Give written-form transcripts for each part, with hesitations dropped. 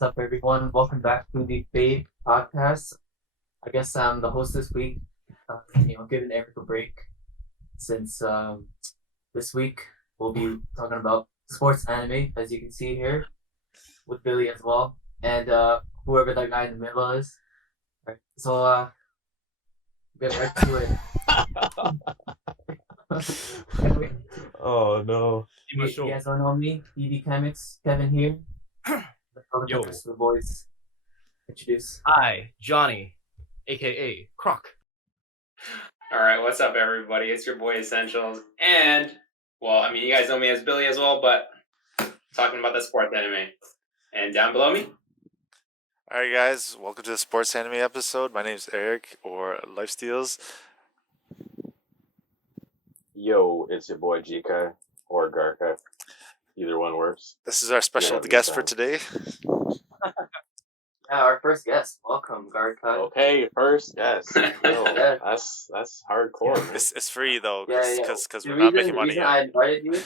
What's up, everyone? Welcome back to the Fade podcast. I guess I'm the host this week. Giving Eric a break since this week we'll be talking about sports anime, as you can see here, with Billy as well, and whoever that guy in the middle is. Right. So get right to it. Oh no. You guys don't know me, DD Chemics, Kevin here. Yo. The boys introduce. Hi, Johnny, aka Croc. All right, what's up, everybody? It's your boy Essentials, and you guys know me as Billy as well, but talking about the sports anime. And down below me, Alright guys, welcome to the sports anime episode. My name's Eric, or Lifesteals. Yo, it's your boy Jika or Garka. Either one works. This is our special Yeah, guest for today. Yeah, our first guest. Welcome, Garka. Okay, first, yes. Yo, that's hardcore. Man. It's free though, Yeah. because we're not making money The reason yet. I invited you,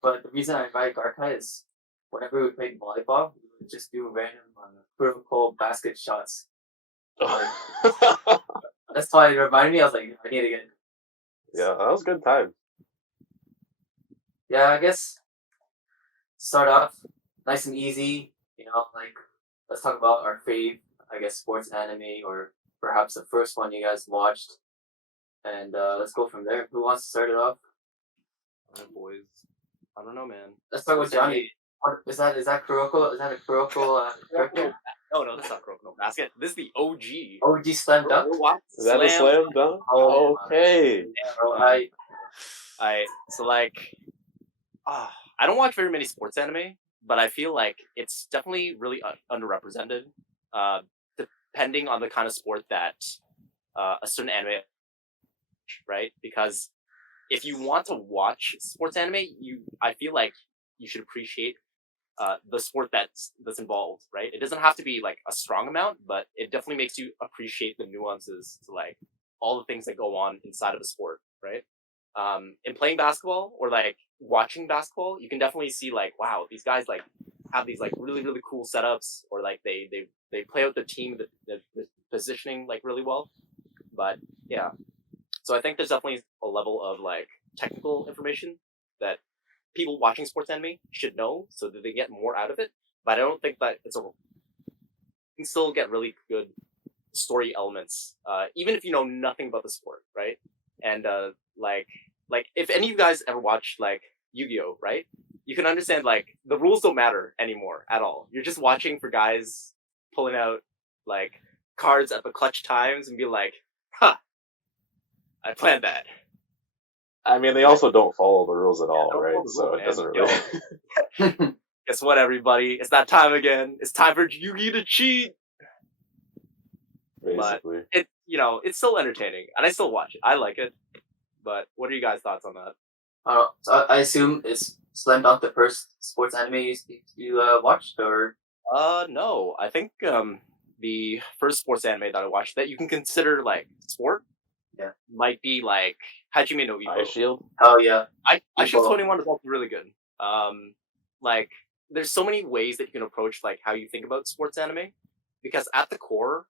but the reason I invited Garka is whenever we played volleyball, we would just do random critical basket shots. That's why it reminded me. I was like, I need to get. Yeah, that was a good time. Yeah, I guess start off nice and easy. Let's talk about our fave, I guess, sports anime or perhaps the first one you guys watched, and let's go from there. Who wants to start it off? Alright, boys. I don't know, man. Let's start with Johnny. Is that Kuroko? Is that a Kuroko character? No, that's not Kuroko Basket. This is the OG. OG Slam Dunk? Is that a slam dunk? Oh, Okay. Bro, I don't watch very many sports anime, but I feel like it's definitely really underrepresented, depending on the kind of sport that a certain anime, right? Because if you want to watch sports anime, I feel like you should appreciate the sport that's involved, right? It doesn't have to be like a strong amount, but it definitely makes you appreciate the nuances to like all the things that go on inside of a sport, right? In playing basketball or like watching basketball, you can definitely see like, wow, these guys like have these like really, really cool setups, or like they play out the team, the positioning like really well. But yeah, so I think there's definitely a level of like technical information that people watching sports anime should know so that they get more out of it. But I don't think that you can still get really good story elements, even if you know nothing about the sport, right? And like if any of you guys ever watched like Yu-Gi-Oh, right? You can understand like the rules don't matter anymore at all. You're just watching for guys pulling out like cards at the clutch times and be like, huh, I planned that. I mean, they also don't follow the rules at all, don't right? follow the So rules, it doesn't man. really. Guess what, everybody? It's that time again. It's time for Yu-Gi to cheat. Basically. It's still entertaining, and I still watch it. I like it. But what are you guys' thoughts on that? so I assume is Slam Dunk the first sports anime you watched, or? No. I think the first sports anime that I watched that you can consider like sport, yeah, might be like Hajime no Ippo. Ice Shield? Oh yeah. Ice Shield 21 is also really good. Like there's so many ways that you can approach like how you think about sports anime, because at the core,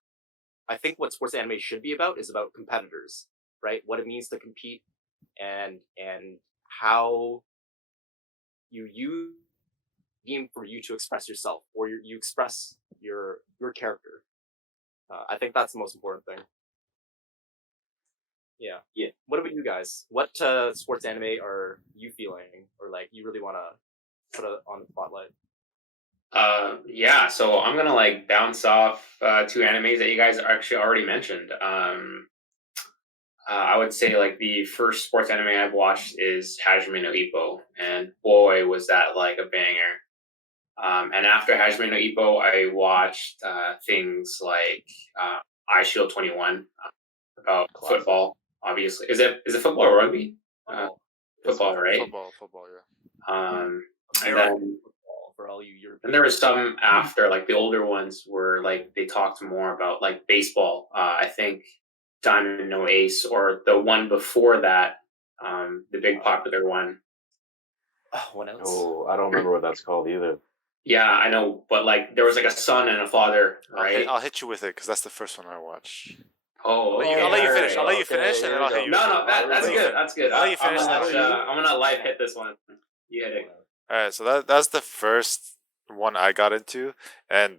I think what sports anime should be about is about competitors, right? What it means to compete and how you use game for you to express yourself, or you express your character. I think that's the most important thing. Yeah. What about you guys? What sports anime are you feeling, or like you really want to put on the spotlight? so I'm gonna like bounce off two animes that you guys actually already mentioned. I would say like the first sports anime I've watched is Hajime no Ippo, and boy was that like a banger. And after Hajime no Ippo, I watched things like Ice Shield 21 about Classic. Football. Obviously, is it football or rugby? Football, right? Football, yeah. And American then football for all you Europeans. and there were some after, like the older ones were like they talked more about like baseball. I think Diamond No Ace, or the one before that, the big popular one. What else? Oh, I don't remember what that's called either. Yeah, I know, but like there was like a son and a father, right? I'll hit you with it because that's the first one I watched. Oh, I'll let you finish. alright. I'll let you Okay, finish, and here then we I'll go. hit you. No, no, Here we that's go. good. That's good. I'll let you I'm finish, gonna then I'll hit I'm gonna live hit this one. You hit it. All right, so that's the first one I got into, and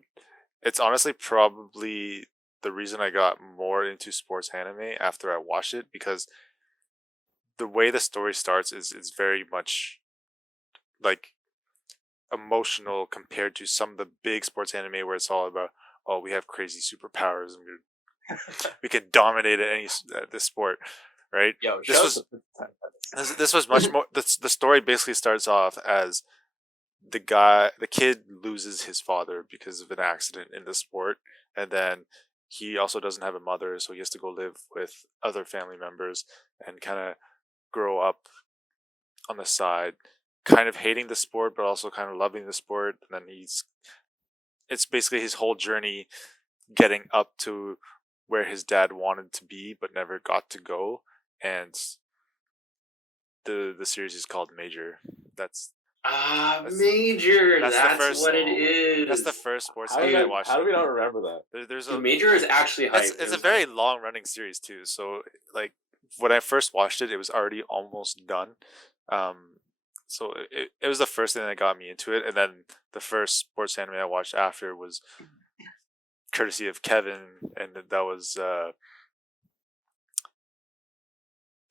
it's honestly probably the reason I got more into sports anime after I watched it, because the way the story starts is very much like emotional compared to some of the big sports anime where it's all about, oh, we have crazy superpowers and we can dominate at this sport, right? Yo, This was this was much more. The story basically starts off as the kid loses his father because of an accident in the sport, and then he also doesn't have a mother, so he has to go live with other family members and kind of grow up on the side, kind of hating the sport but also kind of loving the sport. And then it's basically his whole journey getting up to where his dad wanted to be but never got to go. And the series is called Major. That's Major. that's the That's first- what it is. that's the first sports How anime I did watched. how do we not remember that? There's Dude, a Major is actually hype. it's a very long running series too. So like when I first watched it, it was already almost done. So it was the first thing that got me into it, and then the first sports anime I watched after was courtesy of Kevin, and that was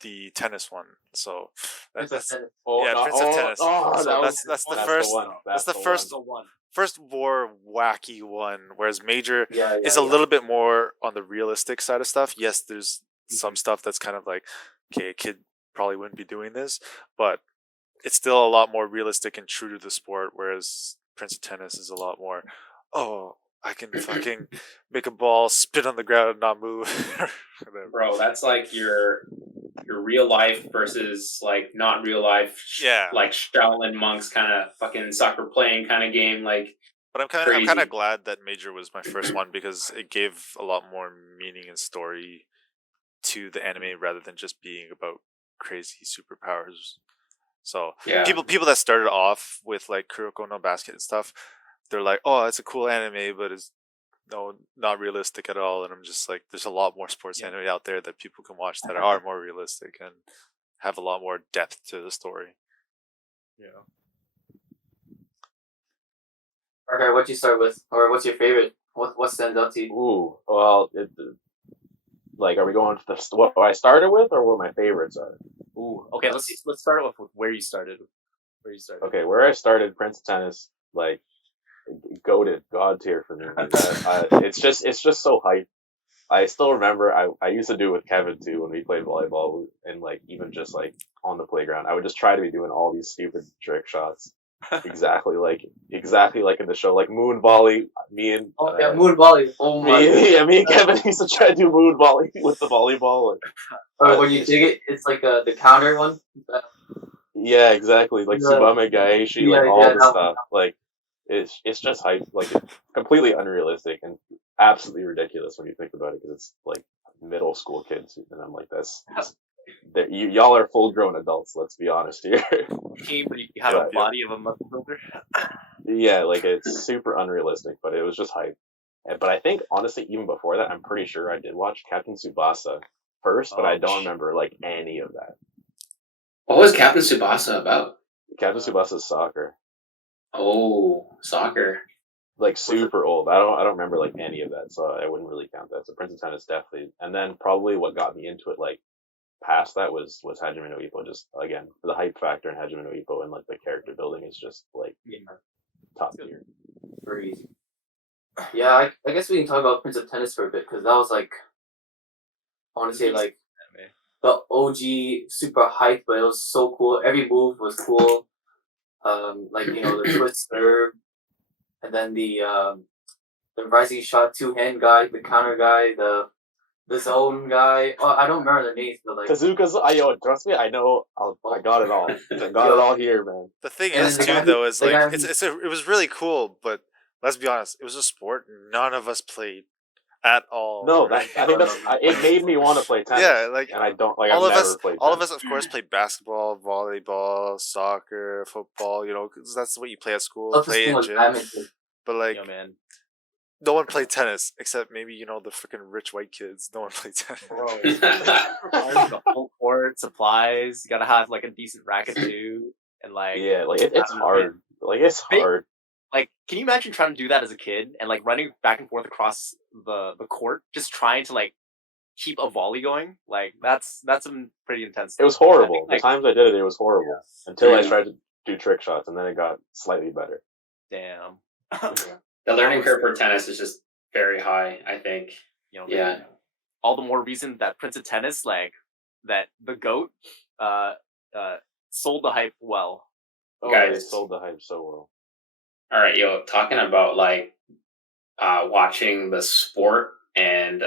the tennis one. So that's Princess Tennis. Prince of Tennis. So that's the first. one. That's the first first more wacky one. Whereas Major Yeah, is a little bit more on the realistic side of stuff. Yes, there's some stuff that's kind of like, okay, a kid probably wouldn't be doing this, but it's still a lot more realistic and true to the sport. Whereas Prince of Tennis is a lot more, oh, I can fucking make a ball spin on the ground and not move. Whatever. Bro, that's like your real life versus like not real life. Yeah. Like Shaolin monks kind of fucking soccer playing kind of game. Like, But I'm kind crazy. of glad that Major was my first one because it gave a lot more meaning and story to the anime rather than just being about crazy superpowers. So yeah. people that started off with like Kuroko no Basket and stuff, they're like, oh, it's a cool anime, but it's not realistic at all. And I'm just like, there's a lot more sports anime out there that people can watch that are more realistic and have a lot more depth to the story. Yeah. Okay, what you start with, or what's your favorite? What stands out to you? Ooh, well, like, are we going to what I started with, or what my favorites are? Ooh, okay. Let's start off with where you started. Okay, where I started, Prince of Tennis, like, goated god tier for me. It's just so hype. I still remember I used to do it with Kevin too when we played volleyball, and like even just like on the playground, I would just try to be doing all these stupid trick shots, exactly like in the show, like moon volley. Me and moon volley. Oh my! me and Kevin used to try to do moon volley with the volleyball. Or when you dig it, it's like the counter one. Yeah, exactly. Like Tsubame Gaeshi, like all the stuff. Like it's just hype. Like it's completely unrealistic and absolutely ridiculous when you think about it, because it's like middle school kids, and I'm like, y'all are full grown adults. Let's be honest here. You have a body of a muscle builder. Yeah, like it's super unrealistic, but it was just hype. But I think honestly, even before that, I'm pretty sure I did watch Captain Tsubasa first, but I don't remember like any of that. What was Captain Tsubasa about? Captain Tsubasa's soccer. Oh, soccer. Like super old. I don't remember like any of that, so I wouldn't really count that. So Prince of Tennis definitely, and then probably what got me into it like past that was Hajime no Ippo. Just again the hype factor in Hajime no Ippo, and like the character building is just like top tier. Very easy. Yeah, I guess we can talk about Prince of Tennis for a bit, because that was like, honestly, like the OG super hype, but it was so cool. Every move was cool. Like, you know, the twist serve, and then the rising shot two-hand guy, the counter guy, the zone guy. Oh, I don't remember their names, but like Kazuka's. Trust me, I know. I got it all. I got it all here, man. The thing And is then the too guy though who- is the like guy who- it was really cool, but let's be honest, it was a sport none of us played. at all. No, right? I think it made me want to play tennis. Yeah, like and I don't like. all I've of never us, played. all of tennis. us, of course, play basketball, volleyball, soccer, football. You know, 'cause that's what you play at school, Closest play thing in was gym. badminton. But like, Yo, man, no one played tennis except maybe the freaking rich white kids. No one played tennis. bro, requires the whole court supplies. You gotta have like a decent racket too, and like Yeah, like it's I don't know, man. hard. Like it's Big- hard. Like, can you imagine trying to do that as a kid and like running back and forth across the court, just trying to like keep a volley going? Like that's some pretty intense. It was stuff. I horrible. think, like, The times I did it, it was horrible. Until I Yeah. tried to do trick shots, and then it got slightly better. damn. The learning curve for tennis is just very high, I think. Man, Yeah. all the more reason that Prince of Tennis, like that the GOAT, sold the hype well. Oh, Guys. they sold the hype so well. All right, yo, talking about like watching the sport and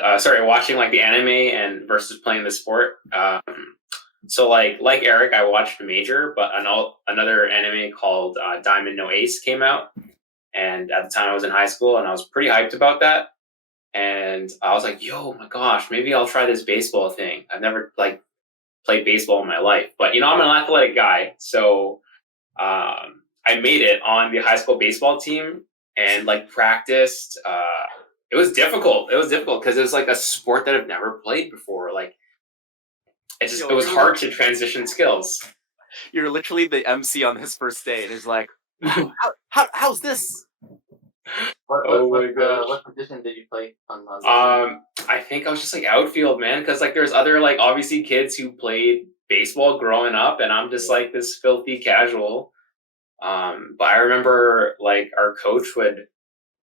watching like the anime and versus playing the sport. So like Eric, I watched Major, but another anime called Diamond No Ace came out, and at the time I was in high school, and I was pretty hyped about that. And I was like, yo, my gosh, maybe I'll try this baseball thing. I've never like played baseball in my life, but I'm an athletic guy, so I made it on the high school baseball team and like practiced. It was difficult. It was difficult because it was like a sport that I've never played before. Like it was hard to transition skills. You're literally the MC on his first day, and he's like, how's this? What position did you play on? I think I was just like outfield, man, because like there's other like obviously kids who played baseball growing up, and I'm just like this filthy casual. But I remember like our coach would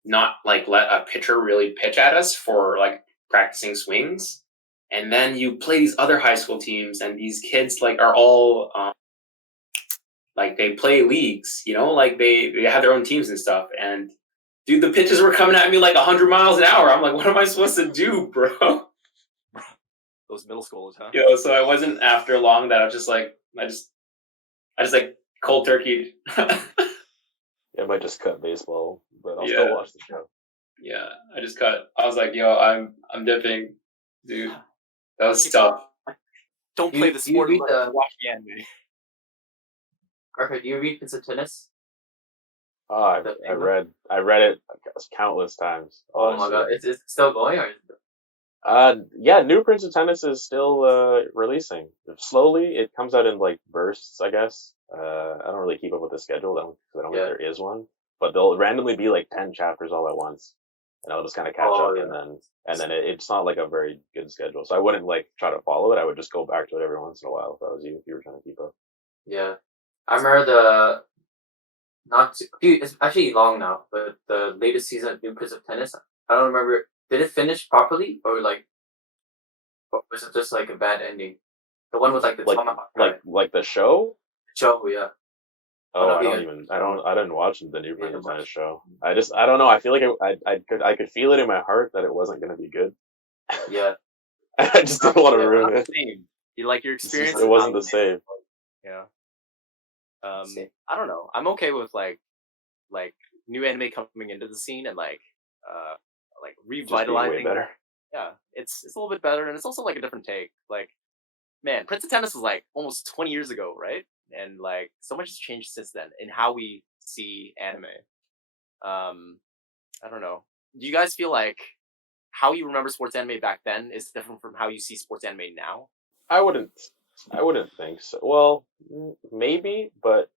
not like let a pitcher really pitch at us for like practicing swings, and then you play these other high school teams, and these kids like are all like they play leagues, like they have their own teams and stuff, and dude, the pitches were coming at me like 100 miles an hour. I'm like, what am I supposed to do, bro? Those middle schoolers, huh? So I wasn't after long that I was just like, I just like cold turkey. Yeah, I might just cut baseball, but I'll Yeah. still watch the show. Yeah, I just cut. I was like, yo, I'm dipping, dude. That was tough. Don't Do play you- the do you sport. read Watch the anime. Garfield, do you read Prince of Tennis? Oh, I manga? read it countless times. Oh my honestly. god, is it still going or? Is it... Yeah, new Prince of Tennis is still releasing slowly. It comes out in like bursts, I guess. I don't really keep up with the schedule because I don't Yeah. think there is one. But they'll randomly be like 10 chapters all at once, and I'll just kind of catch Oh, up, yeah. and then it's not like a very good schedule. So I wouldn't like try to follow it. I would just go back to it every once in a while if I was you, if you were trying to keep up. Yeah, I remember it's actually long now, but the latest season of New Prince of Tennis, I don't remember. Did it finish properly or or was it just like a bad ending? The one with like the Like- tomahawk guy. Like the show. Show, yeah. Oh, no, I yeah. didn't watch the new Yeah, Prince of watch. Tennis show. I don't know. I feel like I could feel it in my heart that it wasn't going to be good. Yeah. I just didn't want to ruin it. Same. You like your It's just- experience? it wasn't the same. Yeah. Same. I don't know. I'm okay with like new anime coming into the scene and like Just being way revitalizing. better. Yeah, it's a little bit better, and it's also like a different take. Like, man, Prince of Tennis was like almost 20 years ago, right? And like so much has changed since then in how we see anime. I don't know. Do you guys feel like how you remember sports anime back then is different from how you see sports anime now? I wouldn't think so. Well, maybe, but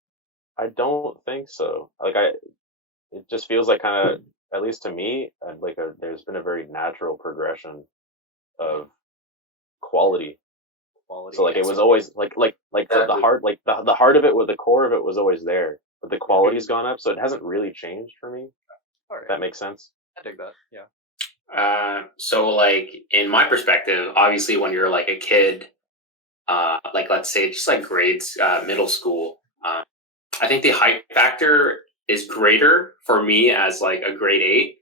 I don't think so. It just feels like kind of, at least to me, there's been a very natural progression of quality. Quality. So like it and was so- always the Exactly. heart, like the heart of it, with the core of it was always there, but the quality's gone up, so it hasn't really changed for me. Alright, If that makes sense. I dig that. Yeah. So like in my perspective, obviously when you're like a kid, like let's say just like grades, middle school, I think the hype factor is greater for me as like a grade 8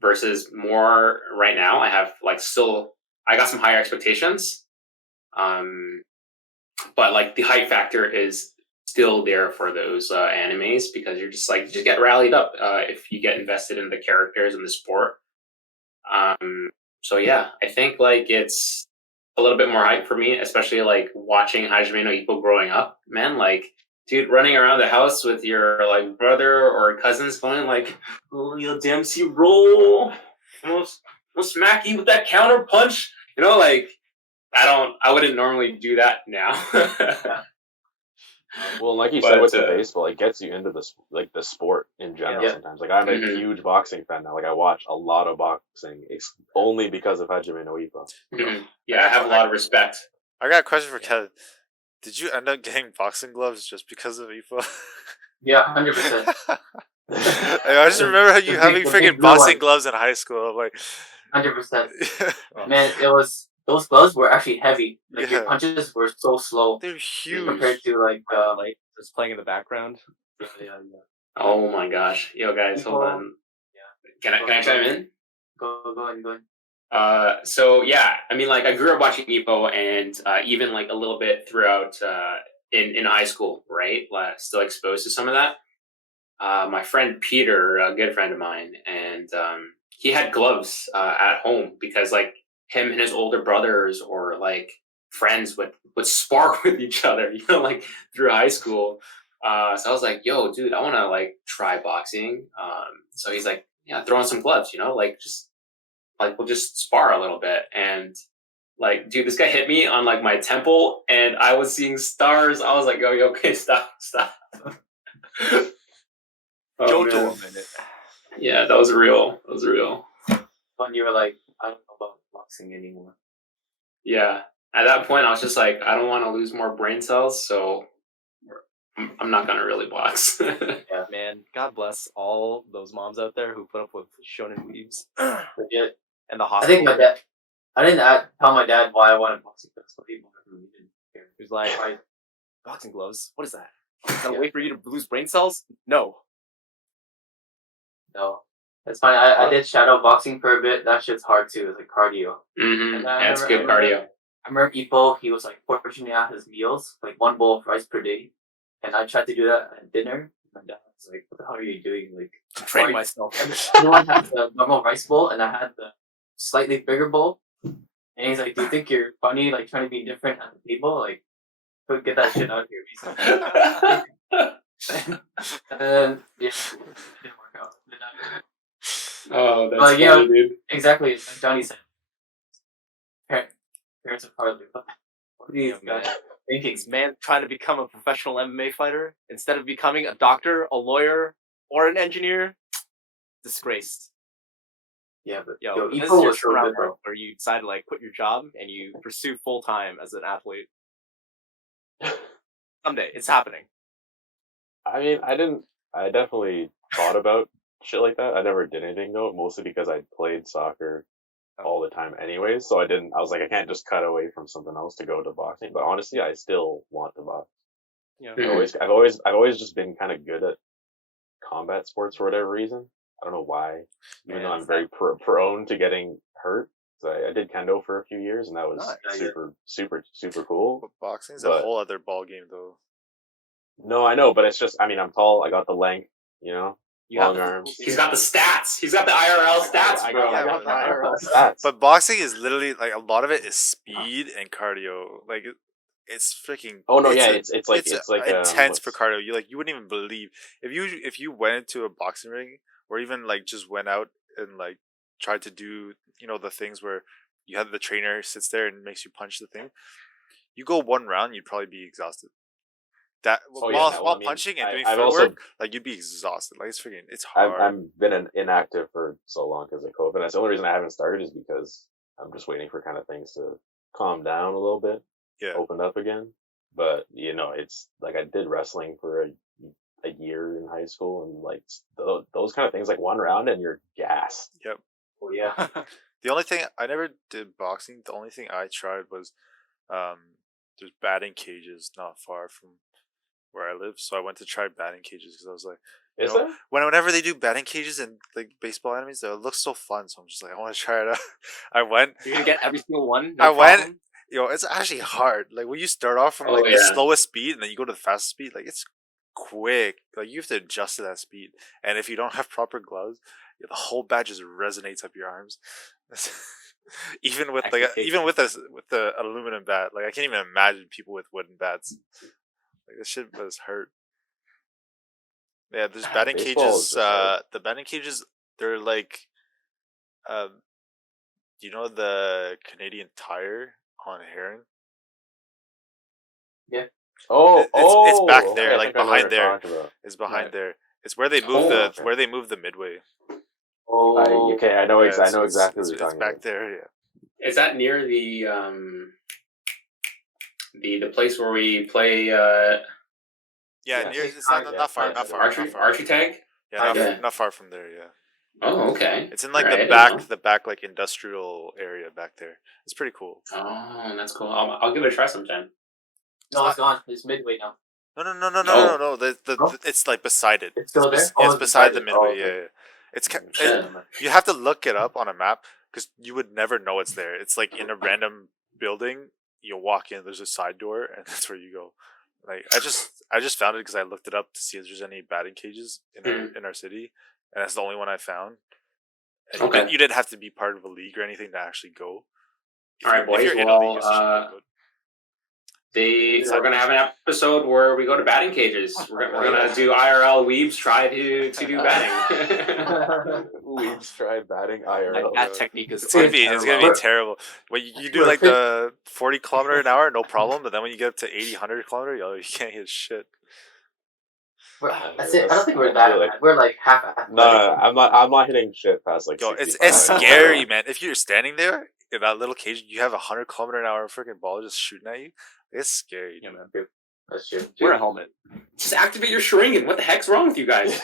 versus more right now. I have like I got some higher expectations. But like the hype factor is still there for those animes because you just get rallied up if you get invested in the characters and the sport. So yeah, I think like it's a little bit more hype for me, especially like watching Hajime no Ippo growing up. Man, like dude, running around the house with your like brother or cousins going like, "Oh, you DMC roll, I'll smack you with that counter punch." You know, like I wouldn't normally do that now. Well, like you said But with the baseball, it gets you into like the sport in general. Yeah. Sometimes, like I'm a Mhm. huge boxing fan now. Like I watch a lot of boxing only because of Hajime no Ippo. Yeah, I have a lot of respect. I got a question for Yeah. Kevin. Did you end up getting boxing gloves just because of Ippo? Yeah, 100%. I just remember how you The having big freaking blue boxing one. gloves in high school. I'm like, 100%. oh, Man, it was those gloves were actually heavy. Like your yeah, punches were so slow they're compared huge. to like Like just playing in the background. yeah. Oh my gosh, yo guys, hold Ippo, on. yeah. Can I chime in? Go ahead. So yeah, I mean, like I grew up watching Ippo, and even like a little bit throughout in high school, right? Still exposed to some of that. My friend Peter, a good friend of mine, and he had gloves at home because like him and his older brothers or like friends would spar with each other, you know, like through high school. So I was like, "Yo, dude, I want to like try boxing." So he's like, "Yeah, throw on some gloves, you know, like just like we'll just spar a little bit." And like, dude, this guy hit me on like my temple, and I was seeing stars. I was like, "Yo, okay, stop." Oh, Jojo man. a minute. Yeah, that was real. That was real. When you were like, I don't know about boxing anymore. Yeah. At that point, I was just like, I don't want to lose more brain cells, so I'm not gonna really box. Man, God bless all those moms out there who put up with shonen weaves Legit. and the I hospital. think my dad. I didn't tell my dad why I wanted boxing gloves, but people really didn't care. He was like, I, boxing gloves? What is that? Is that a Yeah. way for you to lose brain cells? No. no, it's fine. I What? did shadow boxing for a bit. That shit's hard too. It's like cardio. Mm-hmm. I That's remember- good cardio. I remember Ippo, he was like portioning out his meals, like one bowl of rice per day. And I tried to do that at dinner. My dad was like, "What the hell are you doing?" Like, Train why- myself. everyone had the normal rice bowl, and I had the slightly bigger bowl. And he's like, "Do you think you're funny, like trying to be different at the table? Like, get that shit out of here." Basically. And then yeah, it didn't work out. Oh, that's Like, funny, yeah. dude. Exactly, like Johnny said. Parents are probably what are these Yeah, guys man. thinking? This man trying to become a professional MMA fighter instead of becoming a doctor, a lawyer, or an engineer. Disgraced. Yeah, but Yo, yo, this is Ippo your was so turnaround good point though. where you decide to like quit your job and you pursue full time as an athlete. Someday, it's happening. I mean, I definitely thought about shit like that. I never did anything though, mostly because I played soccer all the time anyways. So I was like, I can't just cut away from something else to go to boxing. But honestly, I still want to box. Yeah. Mhm. I've always just been kind of good at combat sports for whatever reason. I don't know why, even Man, though I'm it's very prone to getting hurt. So I did kendo for a few years, and that was Nice. super cool. But boxing's a But- whole other ball game, though. No, I know, but it's just, I mean, I'm tall, I got the length, you know, You have long the arms. He's got the stats. He's got the IRL stats, I bro. got the Yeah, IRL stats. But boxing is literally like a lot of it is speed and cardio. Like it's freaking. Oh no, yeah, a- it's like intense for what's- cardio. You wouldn't even believe if you went into a boxing ring or even like just went out and like tried to do the things where you have the trainer sits there and makes you punch the thing. You go one round, you'd probably be exhausted. That Oh, yeah, while no, while I mean, punching and doing I've footwork, like you'd be exhausted. Like it's hard. I've been inactive for so long because of COVID. That's the only reason I haven't started is because I'm just waiting for kind of things to calm down a little bit, Yeah. open up again. But it's like I did wrestling for a year in high school, and like those kind of things, like one round and you're gassed. Oh yeah. The only thing I never did boxing. The only thing I tried was there's batting cages not far from where I live, so I went to try batting cages because I was like, Is You know, there? whenever they do batting cages and like baseball enemies, it looks so fun. So I'm just like, I want to try it out. I went. You're gonna get every single one. I No went- problem? It's actually hard. Like when you start off from Oh, like the yeah. slowest speed and then you go to the fastest speed, like it's quick. Like you have to adjust to that speed. And if you don't have proper gloves, the whole bat just resonates up your arms. Even with Expectations. with the aluminum bat, like I can't even imagine people with wooden bats. Like this shit was hurt. Yeah, there's batting Baseball is cages. just hard. The batting cages, they're like, um, do you know the Canadian Tire on Heron? Oh, It's back okay, there, I like think I know what behind you're there. talking about. It's behind Right. there. It's where they move Oh, okay. where they move the midway. Oh, Okay, I know Yeah, I know exactly what you're it's talking back about. there. Yeah. is that near the place where we play Yeah, Yeah, near, it's it's kind of- not far, kind not of- far, not archery far. tag? Yeah, Yeah. not far from there. Yeah, Oh, okay. it's in like Alright, I didn't know. the back like industrial area back there. It's pretty cool. Oh, that's cool. I'll give it a try sometime. No, it's gone. It's midway now. No. Oh. It's like beside it. It's still there? Yeah, it's it's beside the it. midway. Oh, okay. Yeah. It's Shit. you have to look it up on a map because you would never know it's there. It's like in a random building. You walk in, there's a side door, and that's where you go. Like I just found it because I looked it up to see if there's any batting cages in our city, and that's the only one I found. And Okay. you didn't have to be part of a league or anything to actually go. All right, If boys. you're in a league, it's cheap. Well, But we're gonna have an episode where we go to batting cages. We're gonna do IRL weebs try to do batting. We've tried batting Like, IRL. that technique is it's gonna be We're- terrible. When you do we're like fit- the 40 km an hour, no problem. But then when you get up to 80, 100 km, you can't hit shit. That's it. I don't think we're I that feel like- bad. We're like half. No, I'm not hitting shit past like. Yo, it's 65. scary, man. If you're standing there in that little cage, you have 100 km an hour freaking ball just shooting at you. It's scary. Yeah, Dude. man. That's true. Wear a helmet. Just activate your Sharingan. What the heck's wrong with you guys?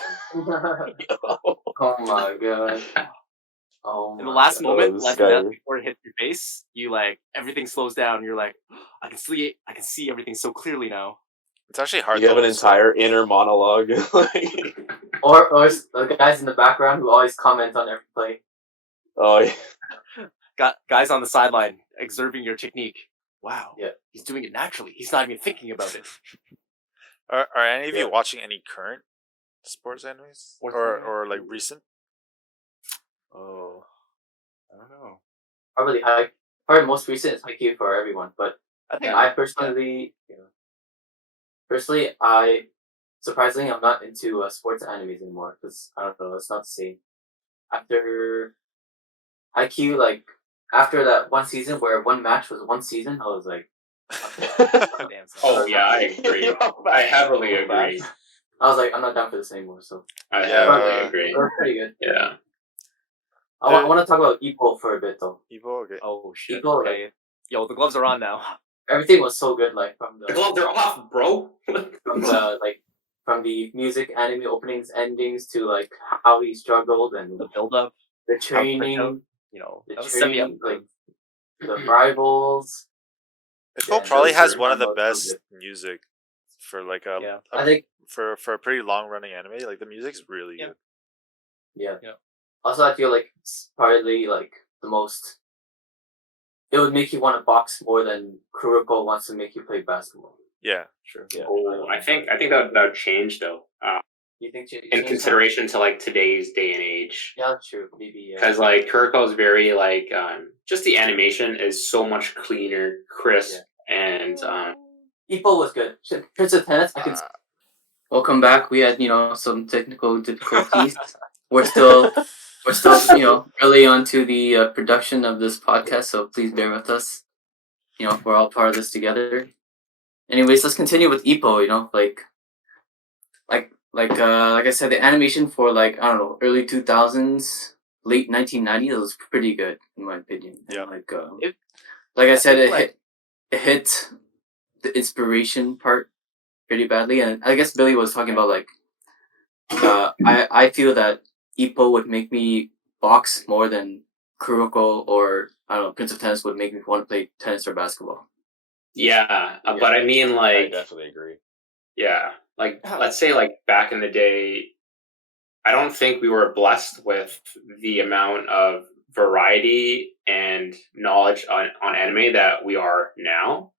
Oh my god. Oh In the my last God. moment, this less guy- than that before it hits your face, you like everything slows down. You're like, I can see everything so clearly now. It's actually hard. You have though, an so- entire inner monologue. Or it's the guys in the background who always comment on every play. Oh yeah. Got guys on the sideline observing your technique. Wow. Yeah. He's doing it naturally. He's not even thinking about it. Are any of Yeah. you watching any current sports animes Sports or like recent? Oh, I don't know. Probably most recent is Haikyuu for everyone, but I think I personally, surprisingly, I'm not into sports animes anymore because I don't know, it's not the same. After Haikyuu, like after that one season where one match was one season, I was like, Damn, son. Oh yeah, I agree. I heavily agree. I was like, I'm not down for this anymore. So I Yeah. heavily it agree. was pretty good. Yeah. I want to talk about Ippo for a bit though. Evo, okay. Oh shit. People, Okay. Yo, the gloves are on now. Everything was so good, like from The the gloves are off, bro. from the music, anime openings, endings to like how he struggled and The build up, the training, you know, the that was 70 training, episodes. like the rivals. Ippo Yeah, probably those has are one of the so best good. music for like Yeah. I think for a pretty long running anime. Like the music's really Yeah. good. yeah. Also, I feel like it's partly like the most. It would make you want to box more than Kuroko wants to make you play basketball. Yeah. Sure. Yeah. Oh, I think that would change though. You think In consideration to like today's day and age. Yeah, true. Maybe Because like Kuriko's very like just the animation is so much cleaner, crisp, and Ippo was good. Prince of Tennis. I can. Welcome back. We had some technical difficulties. we're still early onto the production of this podcast, so please bear with us. We're all part of this together. Anyways, let's continue with Ippo. Like I said, the animation for like I don't know, early 2000s, late 1990s was pretty good in my opinion. Yeah. And like I said, think, it hit the inspiration part pretty badly, and I guess Billy was talking about like I feel that Ippo would make me box more than Kuroko or I don't know, Prince of Tennis would make me want to play tennis or basketball. yeah. But I mean I like definitely agree. yeah, like let's say like back in the day, I don't think we were blessed with the amount of variety and knowledge on anime that we are now.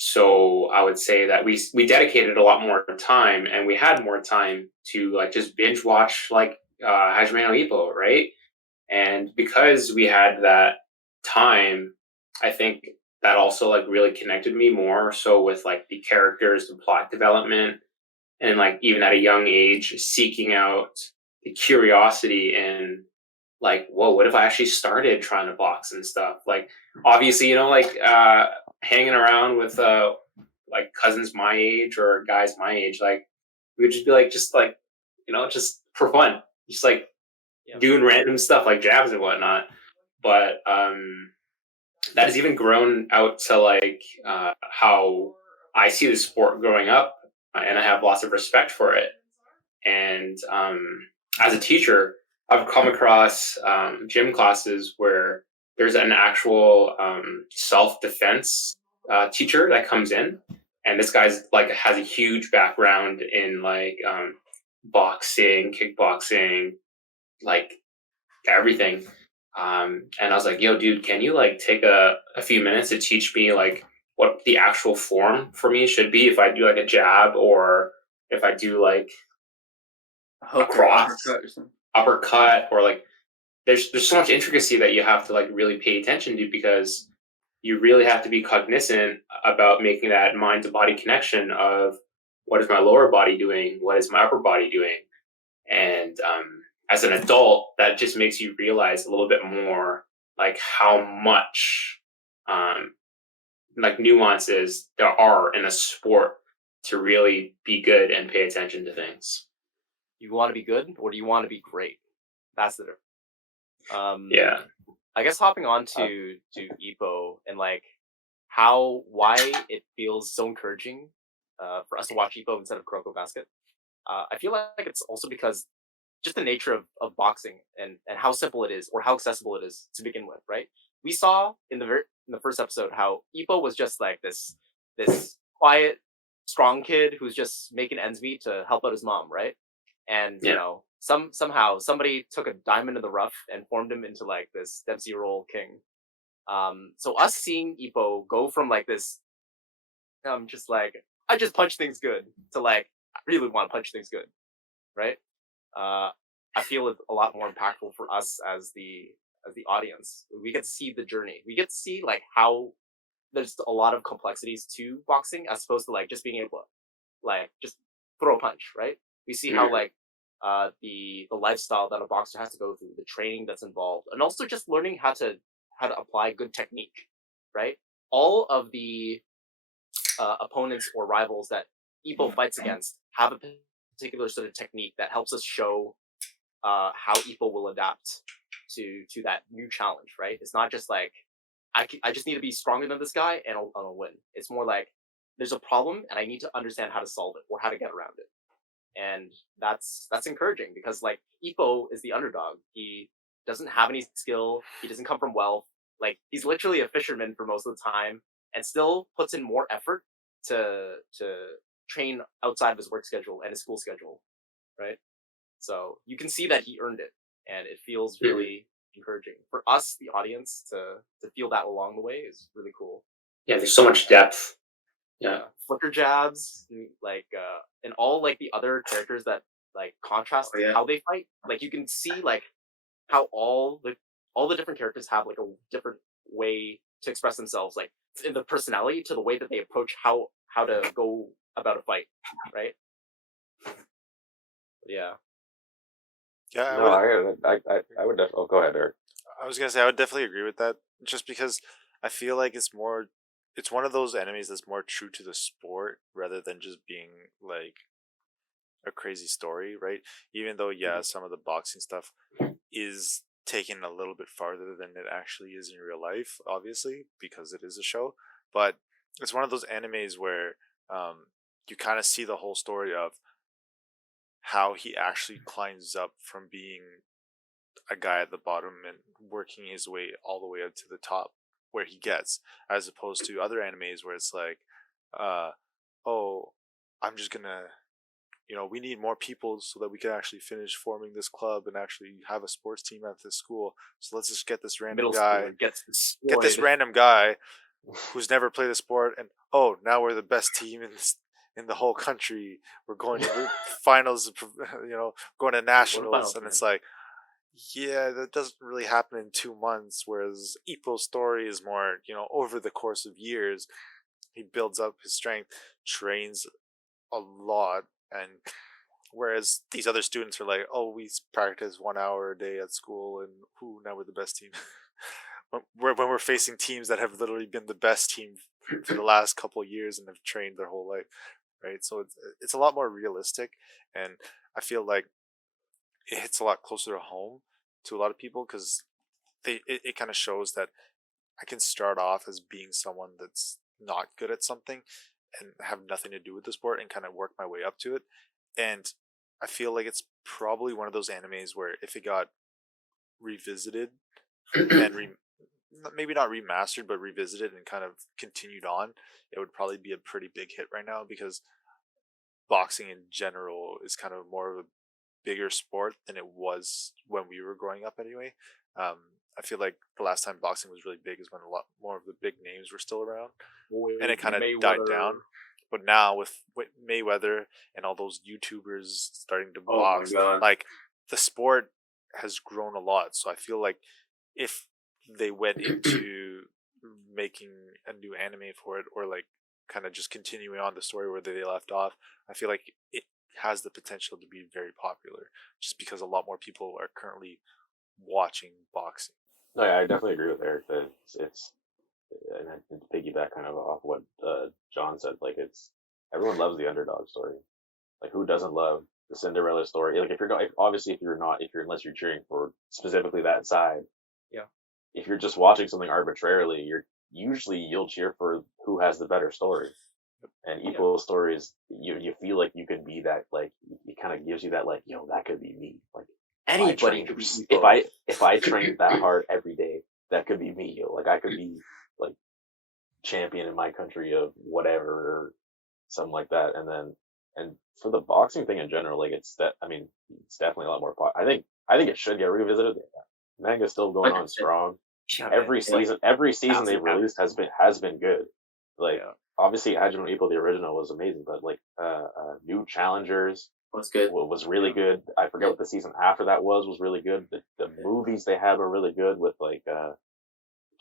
So I would say that we dedicated a lot more time, and we had more time to like just binge watch like Hajime no Ippo, right? And because we had that time, I think that also like really connected me more so with like the characters, the plot development, and like even at a young age, seeking out the curiosity and like, whoa, what if I actually started trying to box and stuff? Like, obviously, like hanging around with like cousins my age or guys my age, like we would just be like, just for fun, just like doing random stuff like jabs and whatnot. But that has even grown out to like how I see the sport growing up, and I have lots of respect for it. And as a teacher, I've come across gym classes where there's an actual self-defense teacher that comes in, and this guy's like has a huge background in like boxing, kickboxing, like everything. And I was like, yo, dude, can you like take a few minutes to teach me like what the actual form for me should be if I do like a jab or if I do like a cross, uppercut, or like there's so much intricacy that you have to like really pay attention to, because you really have to be cognizant about making that mind to body connection of what is my lower body doing, what is my upper body doing. And as an adult, that just makes you realize a little bit more like how much like nuances there are in a sport to really be good and pay attention to things. You want to be good, or do you want to be great? That's the difference. Yeah. I guess hopping on to Ippo and like why it feels so encouraging for us to watch Ippo instead of Kuroko Basket. I feel like it's also because just the nature of boxing and how simple it is or how accessible it is to begin with, right? We saw in the first episode how Ippo was just like this quiet, strong kid who's just making ends meet to help out his mom, right? And somehow somebody took a diamond in the rough and formed him into like this Dempsey roll king. So us seeing Ippo go from like this, just like I just punch things good to like I really want to punch things good, right? I feel it's a lot more impactful for us as the audience. We get to see the journey. We get to see like how there's a lot of complexities to boxing as opposed to like just being able to like just throw a punch, right? We see how like the lifestyle that a boxer has to go through, the training that's involved, and also just learning how to apply good technique, right? All of the opponents or rivals that Ippo fights against have a particular sort of technique that helps us show how Ippo will adapt to that new challenge, right? It's not just like I just need to be stronger than this guy and I'll win. It's more like there's a problem and I need to understand how to solve it or how to get around it. And that's encouraging because like Ippo is the underdog. He doesn't have any skill. He doesn't come from wealth. Like he's literally a fisherman for most of the time and still puts in more effort to train outside of his work schedule and his school schedule, right? So you can see that he earned it, and it feels really encouraging for us, the audience, to feel that along the way is really cool. Yeah, there's so much depth. Yeah, flicker jabs, like and all like the other characters that like contrast how they fight. Like you can see like how all the different characters have like a different way to express themselves, like in the personality to the way that they approach how to go about a fight, right? Yeah. Yeah, No, I would definitely. Oh, go ahead, Eric. I was gonna say I would definitely agree with that, just because I feel like it's one of those enemies that's more true to the sport rather than just being like a crazy story, right? Even though some of the boxing stuff is taken a little bit farther than it actually is in real life, obviously, because it is a show. But it's one of those animes where you kind of see the whole story of how he actually climbs up from being a guy at the bottom and working his way all the way up to the top where he gets, as opposed to other animes where it's like, oh, I'm just gonna, we need more people so that we can actually finish forming this club and actually have a sports team at this school. So let's just get this random guy, get this random guy who's never played a sport, and now we're the best team in the whole country. We're going to finals, going to nationals, and it's like, Yeah, that doesn't really happen in 2 months, whereas Ippo's story is more, over the course of years, he builds up his strength, trains a lot, and whereas these other students are like, oh, we practice 1 hour a day at school, and now we're the best team. When we're facing teams that have literally been the best team for the last couple of years and have trained their whole life, right? So it's a lot more realistic, and I feel like it hits a lot closer to home to a lot of people because it kind of shows that I can start off as being someone that's not good at something and have nothing to do with the sport and kind of work my way up to it. And I feel like it's probably one of those animes where if it got revisited and maybe not remastered, but revisited and kind of continued on, it would probably be a pretty big hit right now because boxing in general is kind of more of a bigger sport than it was when we were growing up anyway. Um, I feel like the last time boxing was really big is when a lot more of the big names were still around, and it kind of died down. But now with Mayweather and all those YouTubers starting to Oh my box, god. like the sport has grown a lot. So I feel like if they went into making a new anime for it or like kind of just continuing on the story where they left off, I feel like it has the potential to be very popular just because a lot more people are currently watching boxing. No, yeah, I definitely agree with Eric that it's and I can piggyback kind of off what John said. Like it's everyone loves the underdog story. Like who doesn't love the Cinderella story? Like if you're going, obviously if you're not, if you're unless you're cheering for specifically that side. Yeah. If you're just watching something arbitrarily, you'll cheer for who has the better story. And Ippo's story is you feel like you could be that, like it kind of gives you that, like, yo, that could be me. Like Anybody could be Ippo. if I trained that hard every day, that could be me. Yo. Like I could be like champion in my country of whatever or something like that. And for the boxing thing in general, like it's that, I mean, it's definitely a lot more I think it should get revisited. Manga's still going on 100%. strong. Yeah, Every season they've released has been good. Like Yeah. obviously Hajime no Ippo the original was amazing, but like New Challengers What's good? was really good. I forget what the season after that was really good. The movies they had were really good with like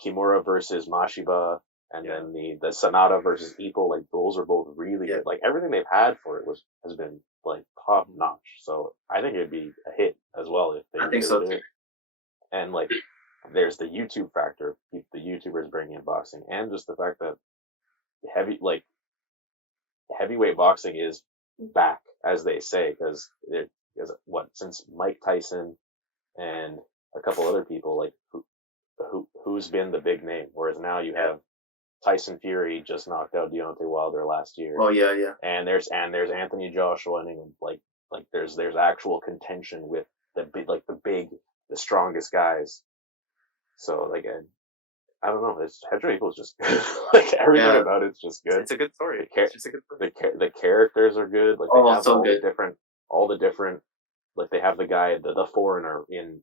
Kimura versus Mashiba and then the Sonata versus Ippo. Like those are both really good. Like everything they've had for it has been like top notch. So I think it'd be a hit as well if they I think so did too. it. And like there's the YouTube factor, the YouTubers bringing in boxing, and just the fact that heavyweight boxing is back, as they say, because since Mike Tyson and a couple other people, like who's been the big name, whereas now you have Tyson Fury just knocked out Deontay Wilder last year, Oh yeah. and there's Anthony Joshua in England, like there's actual contention with the strongest guys. So like I don't know. It's Hajime Ippo is just good. Like everything Yeah. about it's just good. It's a good story. The It's just a good story. the characters are good. Like they Oh, have so good. all the different. Like they have the guy, the foreigner in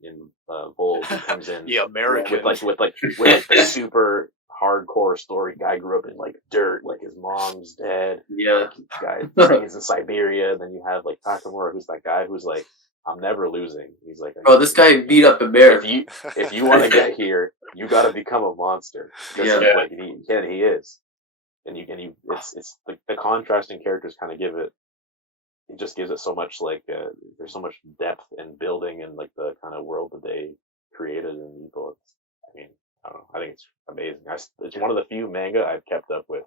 Bulls who comes in The American. with the super hardcore story. Guy grew up in like dirt, like his mom's dead. Yeah. Guy trains in Siberia. Then you have like Takamura, who's that guy who's like, I'm never losing. He's like, Bro, this guy beat up a bear. if you want to get here, you got to become a monster. Yeah. Like he is, and it's like the contrasting characters kind of give it. It just gives it so much like there's so much depth and building and like the kind of world that they created in Ippo. I mean, I don't know. I think it's amazing. It's one of the few manga I've kept up with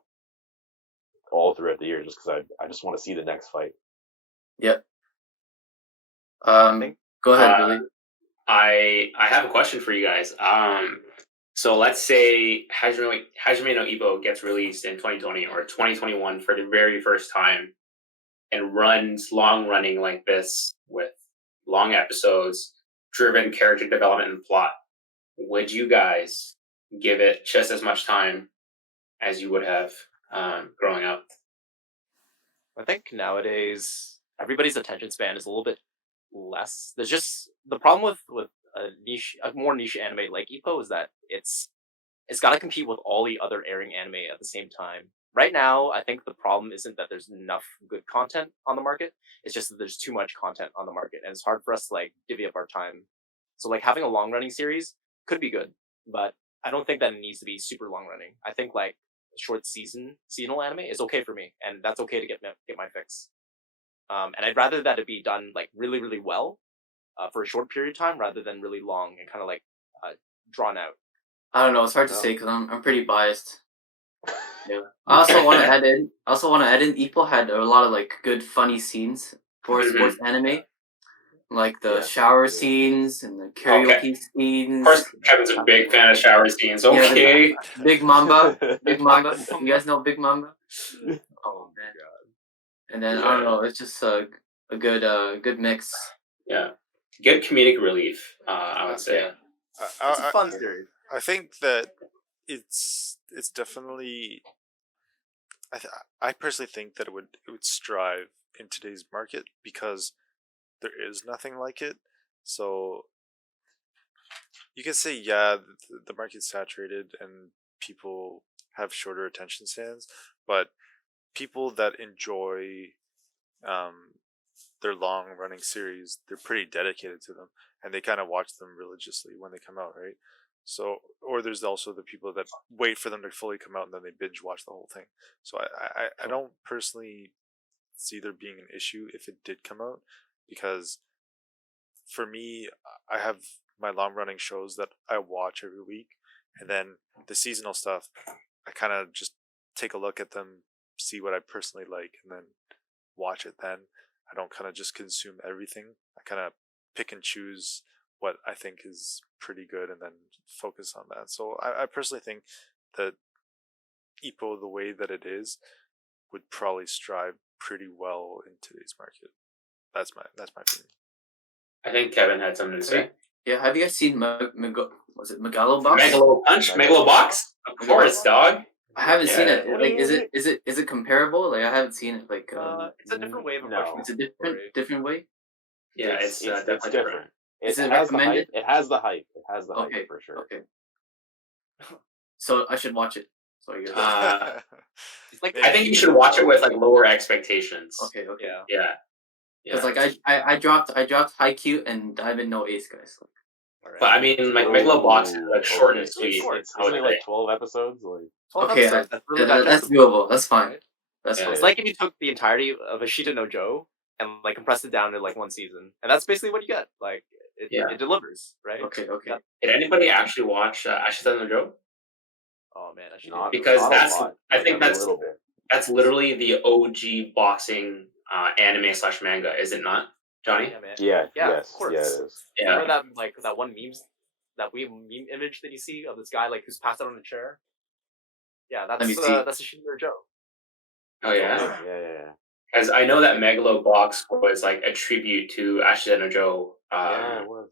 all throughout the years, just because I just want to see the next fight. Yep. Go ahead, Billy. I have a question for you guys. So let's say Hajime no Ippo gets released in 2020 or 2021 for the very first time and runs long running like this with long episodes, driven character development and plot. Would you guys give it just as much time as you would have growing up? I think nowadays everybody's attention span is a little bit less. There's just the problem with a more niche anime like Ippo is that it's got to compete with all the other airing anime at the same time. Right now, I think the problem isn't that there's enough good content on the market. It's just that there's too much content on the market, and it's hard for us to like divvy up our time So like having a long running series could be good, but I don't think that it needs to be super long running. I think like short seasonal anime is okay for me, and that's okay to get my fix. And I'd rather that it be done like really really well for a short period of time rather than really long and kind of like drawn out. I don't know. It's hard to No. say because I'm pretty biased. Yeah. I also want to add in. Ippo had a lot of like good funny scenes for sports anime, like the Yes, shower yeah. scenes and the Okay. karaoke Of scenes. course, Kevin's a big fan of shower scenes. Yeah, Okay. Big Mamba. Big Mamba. You guys know Big Mamba? Oh man. And then I don't know. It's just a good mix. Yeah. Good comedic relief, I would say. It's a fun series. I think that it's definitely. I personally think that it would strive in today's market because there is nothing like it. So you can say, yeah, the market's saturated and people have shorter attention spans, but people that enjoy their long running series, they're pretty dedicated to them and they kind of watch them religiously when they come out, right? So, or there's also the people that wait for them to fully come out and then they binge watch the whole thing. So I don't personally see there being an issue if it did come out, because for me, I have my long running shows that I watch every week, and then the seasonal stuff, I kind of just take a look at them, see what I personally like, and then watch it then. I don't kind of just consume everything. I kind of pick and choose what I think is pretty good and then focus on that. So I personally think that Ippo, the way that it is, would probably strive pretty well in today's market. That's my opinion. I think Kevin had something to say. Yeah, have you guys seen was it Megalobox? Megalo Punch? Megalobox? Of course, dog. I haven't seen it. Yeah. Like, is it comparable? Like, I haven't seen it. Like, It's a different way of no. approaching it's a the story. different way. Yeah, it's definitely different. Is it has the hype. recommended? It has the hype. It has the Okay, hype for sure. Okay. So I should watch it. So I guess. It's like I think you should watch it with like lower expectations. Okay. yeah. Yeah. Because like I dropped Haikyuu and I didn't know Ace guys. Alright. But I mean, like Megalobox is like short and sweet. Isn't it like 12 episodes? Like 12 Okay, episodes, that's really that's digestible, doable. That's fine. right? That's Yeah. fine. It's like if you took the entirety of Ashita no Joe and like compressed it down to like one season, and that's basically what you get. Like it delivers, right? Okay. Yeah. Did anybody actually watch Ashita no Joe? Oh man, I should not Because not that's- a lot. I think a that's- little bit. That's literally the OG boxing anime / manga, is it not, Johnny? Yeah, man. Yeah. Yeah, Yes. of course. Yeah, it is. Yeah. Remember that one meme image that you see of this guy like who's passed out on a chair? Yeah, Let me that's see. that's Ashita no Joe. Oh yeah. Yeah. Because I know that Megalobox was like a tribute to Ashita no Joe. Yeah, it was.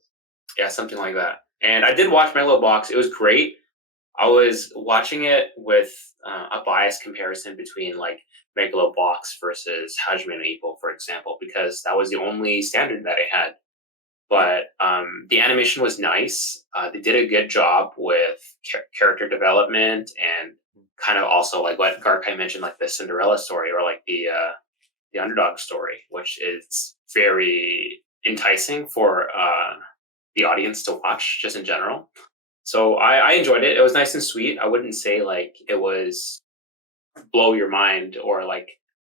Yeah, something like that. And I did watch Megalobox. It was great. I was watching it with a biased comparison between like Megalobox versus Hajime no Ippo, for example, because that was the only standard that I had. But the animation was nice. They did a good job with character development and kind of also like what Garkai mentioned, like the Cinderella story or like the underdog story, which is very enticing for the audience to watch just in general. So I enjoyed it. It was nice and sweet. I wouldn't say like it was blow your mind or like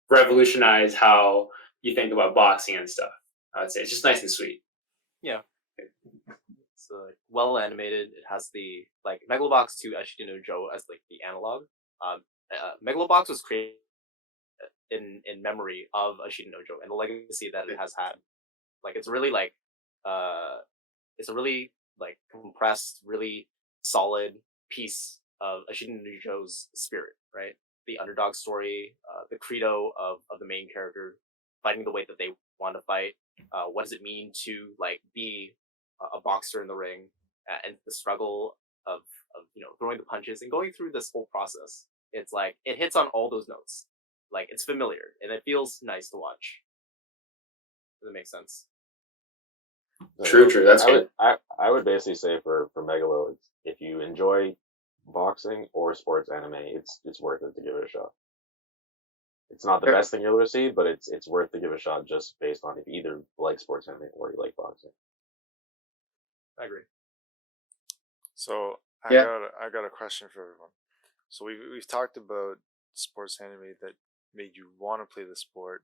revolutionize how you think about boxing and stuff. I would say it's just nice and sweet. It's well animated. It has the like Megalobox to Ashita no Joe as like the analog. Megalobox was created in memory of Ashita no Joe and the legacy that it has had. Like it's really like it's a really like compressed, really solid piece of Ashita no Joe's spirit, right? The underdog story, the credo of the main character fighting the way that they want to fight. What does it mean to like be a boxer in the ring, and the struggle of throwing the punches and going through this whole process. It's like it hits on all those notes. Like it's familiar and it feels nice to watch. Does it make sense? True. That's good. I would basically say for Megalo, if you enjoy boxing or sports anime, it's worth it to give it a shot. It's not the best thing you'll ever see, but it's worth to give it a shot just based on if you either like sports anime or you like boxing. I agree. So Yeah. I got a question for everyone. So we've talked about sports anime that made you want to play the sport,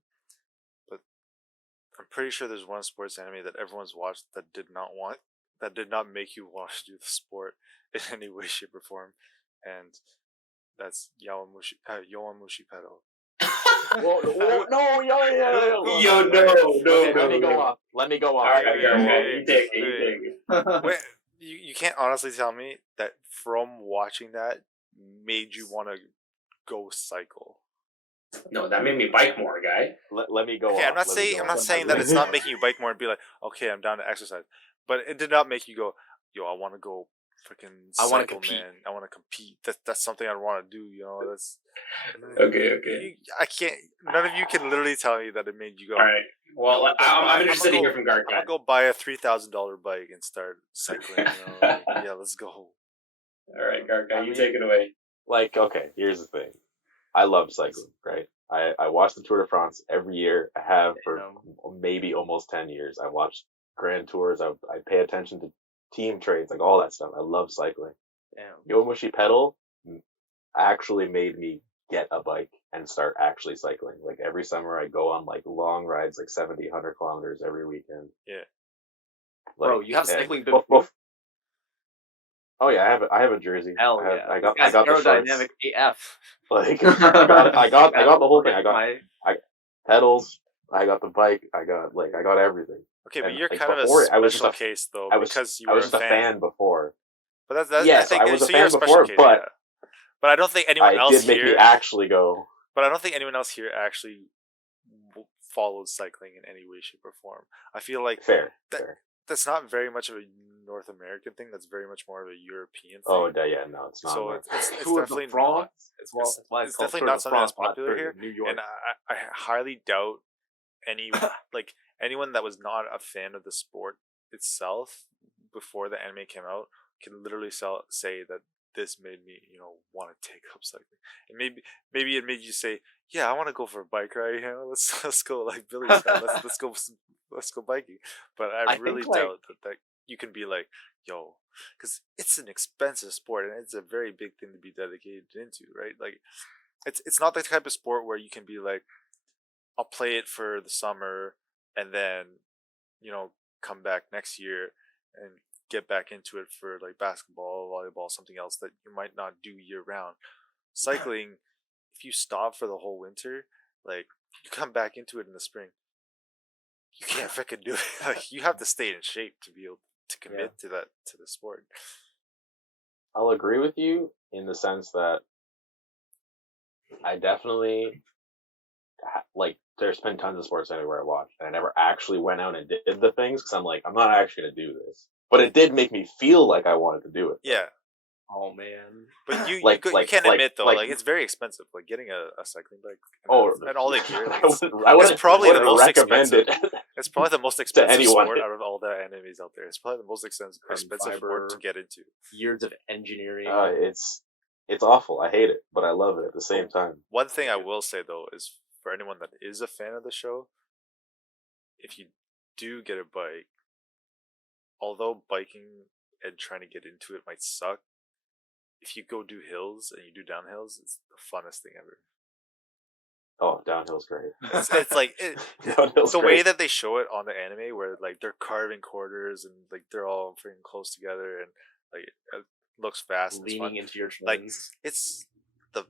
but I'm pretty sure there's one sports anime that everyone's watched that did not make you want to do the sport in any way, shape, or form, and that's Yowamushi Pedal. Whoa, no, Yo, no. Let me go off. Let me go off. All right, Wait, okay. wait, You take it. wait. You take it. Wait, you can't honestly tell me that from watching that made you want to go cycle. No, that made me bike more, guy. Let me go Okay, off. I'm not saying that it's not making you bike more and be like, okay, I'm down to exercise, but it did not make you go, yo, I want to go freaking I wanna cycle, compete. man. I want to compete. That's something I want to do. You know, that's Okay. I can't. None of you can literally tell me that it made you go. All right. Well, I'm interested to hear from I'm gonna Garka. go buy a $3,000 bike and start cycling. You know, like, yeah, let's go. All right, Garka, I you mean- take it away. Like, okay, here's the thing. I love cycling, right? I watch the Tour de France every year. I have for maybe almost 10 years. I watch Grand Tours. I pay attention to team trades, like all that stuff. I love cycling. Damn. Yowamushi Pedal actually made me get a bike and start actually cycling. Like every summer I go on like long rides, like 70, 100 kilometers every weekend. Yeah. Like, Bro, you have and cycling bef- boots. bef- Oh yeah, I have a jersey. Hell I have, yeah. I got This the guy's shorts. aerodynamic AF. Like I got the whole thing. I got pedals. I got the bike. I got everything. Okay, but And, you're like, kind of a before, I was special just a- case though, I was because you I were was just a fan before. But that's Yeah, I so think I was a so you're fan special before, case, but yeah. But I don't think anyone it else did make here. me actually go. But I don't think anyone else here actually follows cycling in any way, shape, or form. I feel like Fair. that's not very much of a North American thing. That's very much more of a European thing. Oh, yeah, no, it's not. So it's Tour de definitely France. not. As well. That's why It's called definitely Tour not de something that's France, not popular Tour de here, New York. and I highly doubt any like anyone that was not a fan of the sport itself before the anime came out can literally say that this made me, want to take up cycling. And maybe it made you say, yeah, I want to go for a bike ride. Let's go like Billy said. Let's go biking. But I think, really like- doubt that you can be like, yo, because it's an expensive sport and it's a very big thing to be dedicated into, right? Like, it's not the type of sport where you can be like, I'll play it for the summer and then, come back next year and get back into it for like basketball, volleyball, something else that you might not do year round. Cycling, if you stop for the whole winter, like you come back into it in the spring, you can't freaking do it. Like you have to stay in shape to be able to commit to the sport. I'll agree with you in the sense that I definitely there's been tons of sports anywhere I watched, and I never actually went out and did the things because I'm like, I'm not actually gonna do this. But it did make me feel like I wanted to do it. Yeah. Oh man. But you can't like- admit though, like- like it's very expensive. Like getting a cycling bike and all the gear. Like, I wouldn't probably the wouldn't most recommend expensive. it. It's probably the most expensive anyone. sport out of all the animes out there. It's probably the most expensive fiber. sport to get into. Years of engineering. It's awful. I hate it, but I love it at the same time. One thing I will say though is for anyone that is a fan of the show, if you do get a bike, although biking and trying to get into it might suck, if you go do hills and you do downhills, it's the funnest thing ever. Oh, downhill's great. It's like Downhill's the great. way that they show it on the anime, where like they're carving corners and like they're all freaking close together and like it looks fast and it's fun. Leaning into your Like twins. it's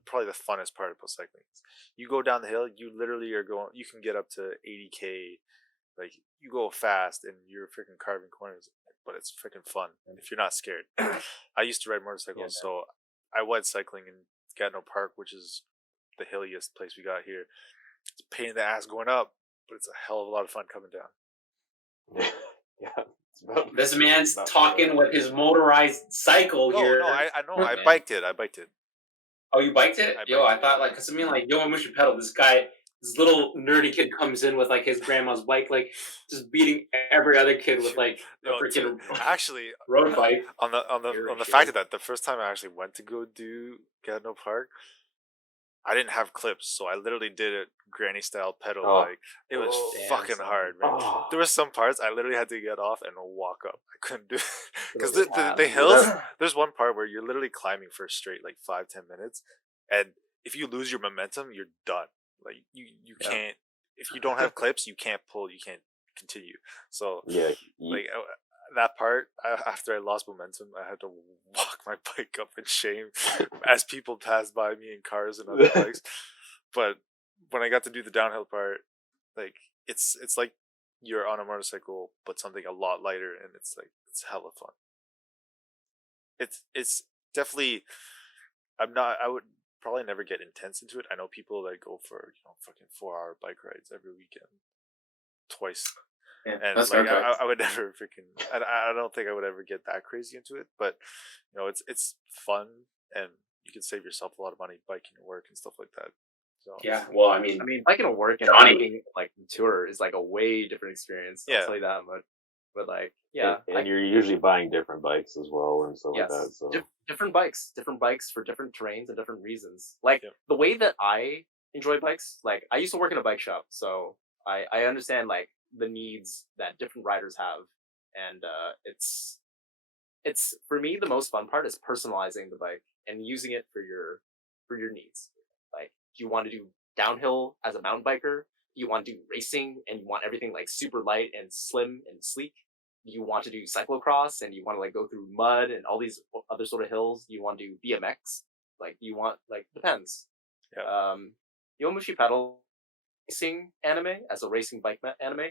probably the funnest part about cycling. You go down the hill, you literally you can get up to 80k. Like you go fast and you're freaking carving corners, but it's freaking fun if you're not scared. I used to ride motorcycles, so I went cycling in Gatineau Park, which is the hilliest place we got here. It's a pain in the ass going up, but it's a hell of a lot of fun coming down. Yeah. It's about- This man's about- talking with his motorized cycle here. No, I know. I Man. biked it. Oh, you biked it? I Yo, biked I it. thought like, cause I mean like, yo, I should pedal. This little nerdy kid comes in with like his grandma's bike, like just beating every other kid with like a No, freaking actually, road bike. on the Very fact sure. of that, the first time I actually went to go do Gatineau Park, I didn't have clips, so I literally did it granny style pedal Oh. bike. It was Damn, fucking son. hard, man. Oh. There was some parts I literally had to get off and walk up. I couldn't do it because Little the bit hills. That- There's one part where you're literally climbing for a straight like 5-10 minutes, and if you lose your momentum, you're done. Like you Yeah. can't. If you don't have clips, you can't pull. You can't continue. So yeah, like that part, after I lost momentum, I had to walk my bike up in shame as people passed by me in cars and other bikes. But when I got to do the downhill part, like it's like you're on a motorcycle, but something a lot lighter, and it's hella fun. It's definitely. I would probably never get intense into it. I know people that go for fucking 4-hour bike rides every weekend, twice. Yeah, And that's like hardcore. I would never freaking. I don't think I would ever get that crazy into it. But it's fun, and you can save yourself a lot of money biking to work and stuff like that. So Yeah, well, I mean, biking to work and Johnny. biking like tour is like a way different experience. Yeah. I'll tell you that much. But like, yeah, and you're usually buying different bikes as well and stuff yes, like that. So different bikes for different terrains and different reasons. Like Yep. the way that I enjoy bikes, like I used to work in a bike shop, so I understand like the needs that different riders have, and it's for me the most fun part is personalizing the bike and using it for your needs. Like, do you want to do downhill as a mountain biker? Do you want to do racing and you want everything like super light and slim and sleek? Do you want to do cyclocross and you want to like go through mud and all these other sort of hills? Do you want to do BMX? Like, do you want like depends. Yeah. Yomushi Pedal racing anime as a racing bike anime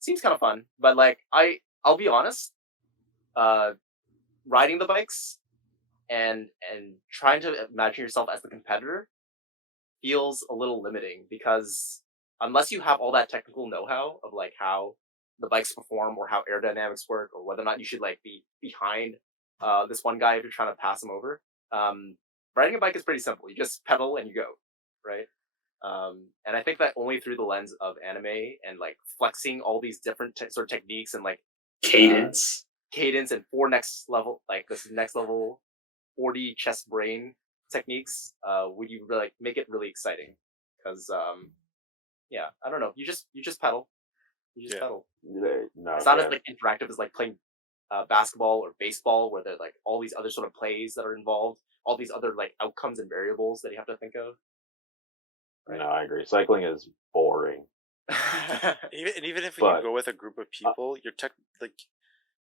seems kind of fun, but like I'll be honest, riding the bikes and trying to imagine yourself as the competitor feels a little limiting because unless you have all that technical know-how of like how the bikes perform or how aerodynamics work or whether or not you should like be behind this one guy if you're trying to pass him over, riding a bike is pretty simple. You just pedal and you go, right? And I think that only through the lens of anime and like flexing all these different sort of techniques and like cadence. and this next level 4D chest brain techniques, would you really like make it really exciting? Because yeah, I don't know. You just pedal. You just Yeah. pedal. no, It's not yeah. as like interactive as like playing basketball or baseball, where there's like all these other sort of plays that are involved, all these other like outcomes and variables that you have to think of. No, I agree. Cycling is boring. Even if But- you go with a group of people, you're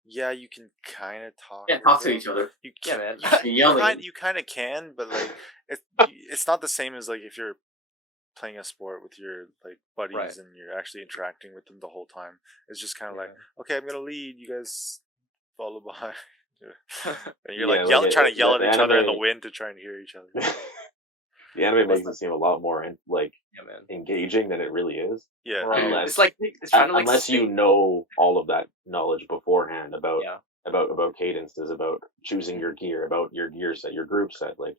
yeah, you can kind of talk. Yeah, with talk to them. each other. You Yeah, can, man. Yelling. you kind of can, but like it's not the same as like if you're playing a sport with your like buddies Right. and you're actually interacting with them the whole time. It's just kind of Yeah. like, okay, I'm gonna lead, you guys follow behind, and you're Yeah, like trying to yell at the each other in the anime- wind to try and hear each other. The anime makes it seem a lot more like Yeah, man. engaging than it really is. Yeah, Right. Unless- It's like it's trying to like Unless you stay- know all of that knowledge beforehand about Yeah. about cadences, about choosing your gear, about your gear set, your group set, like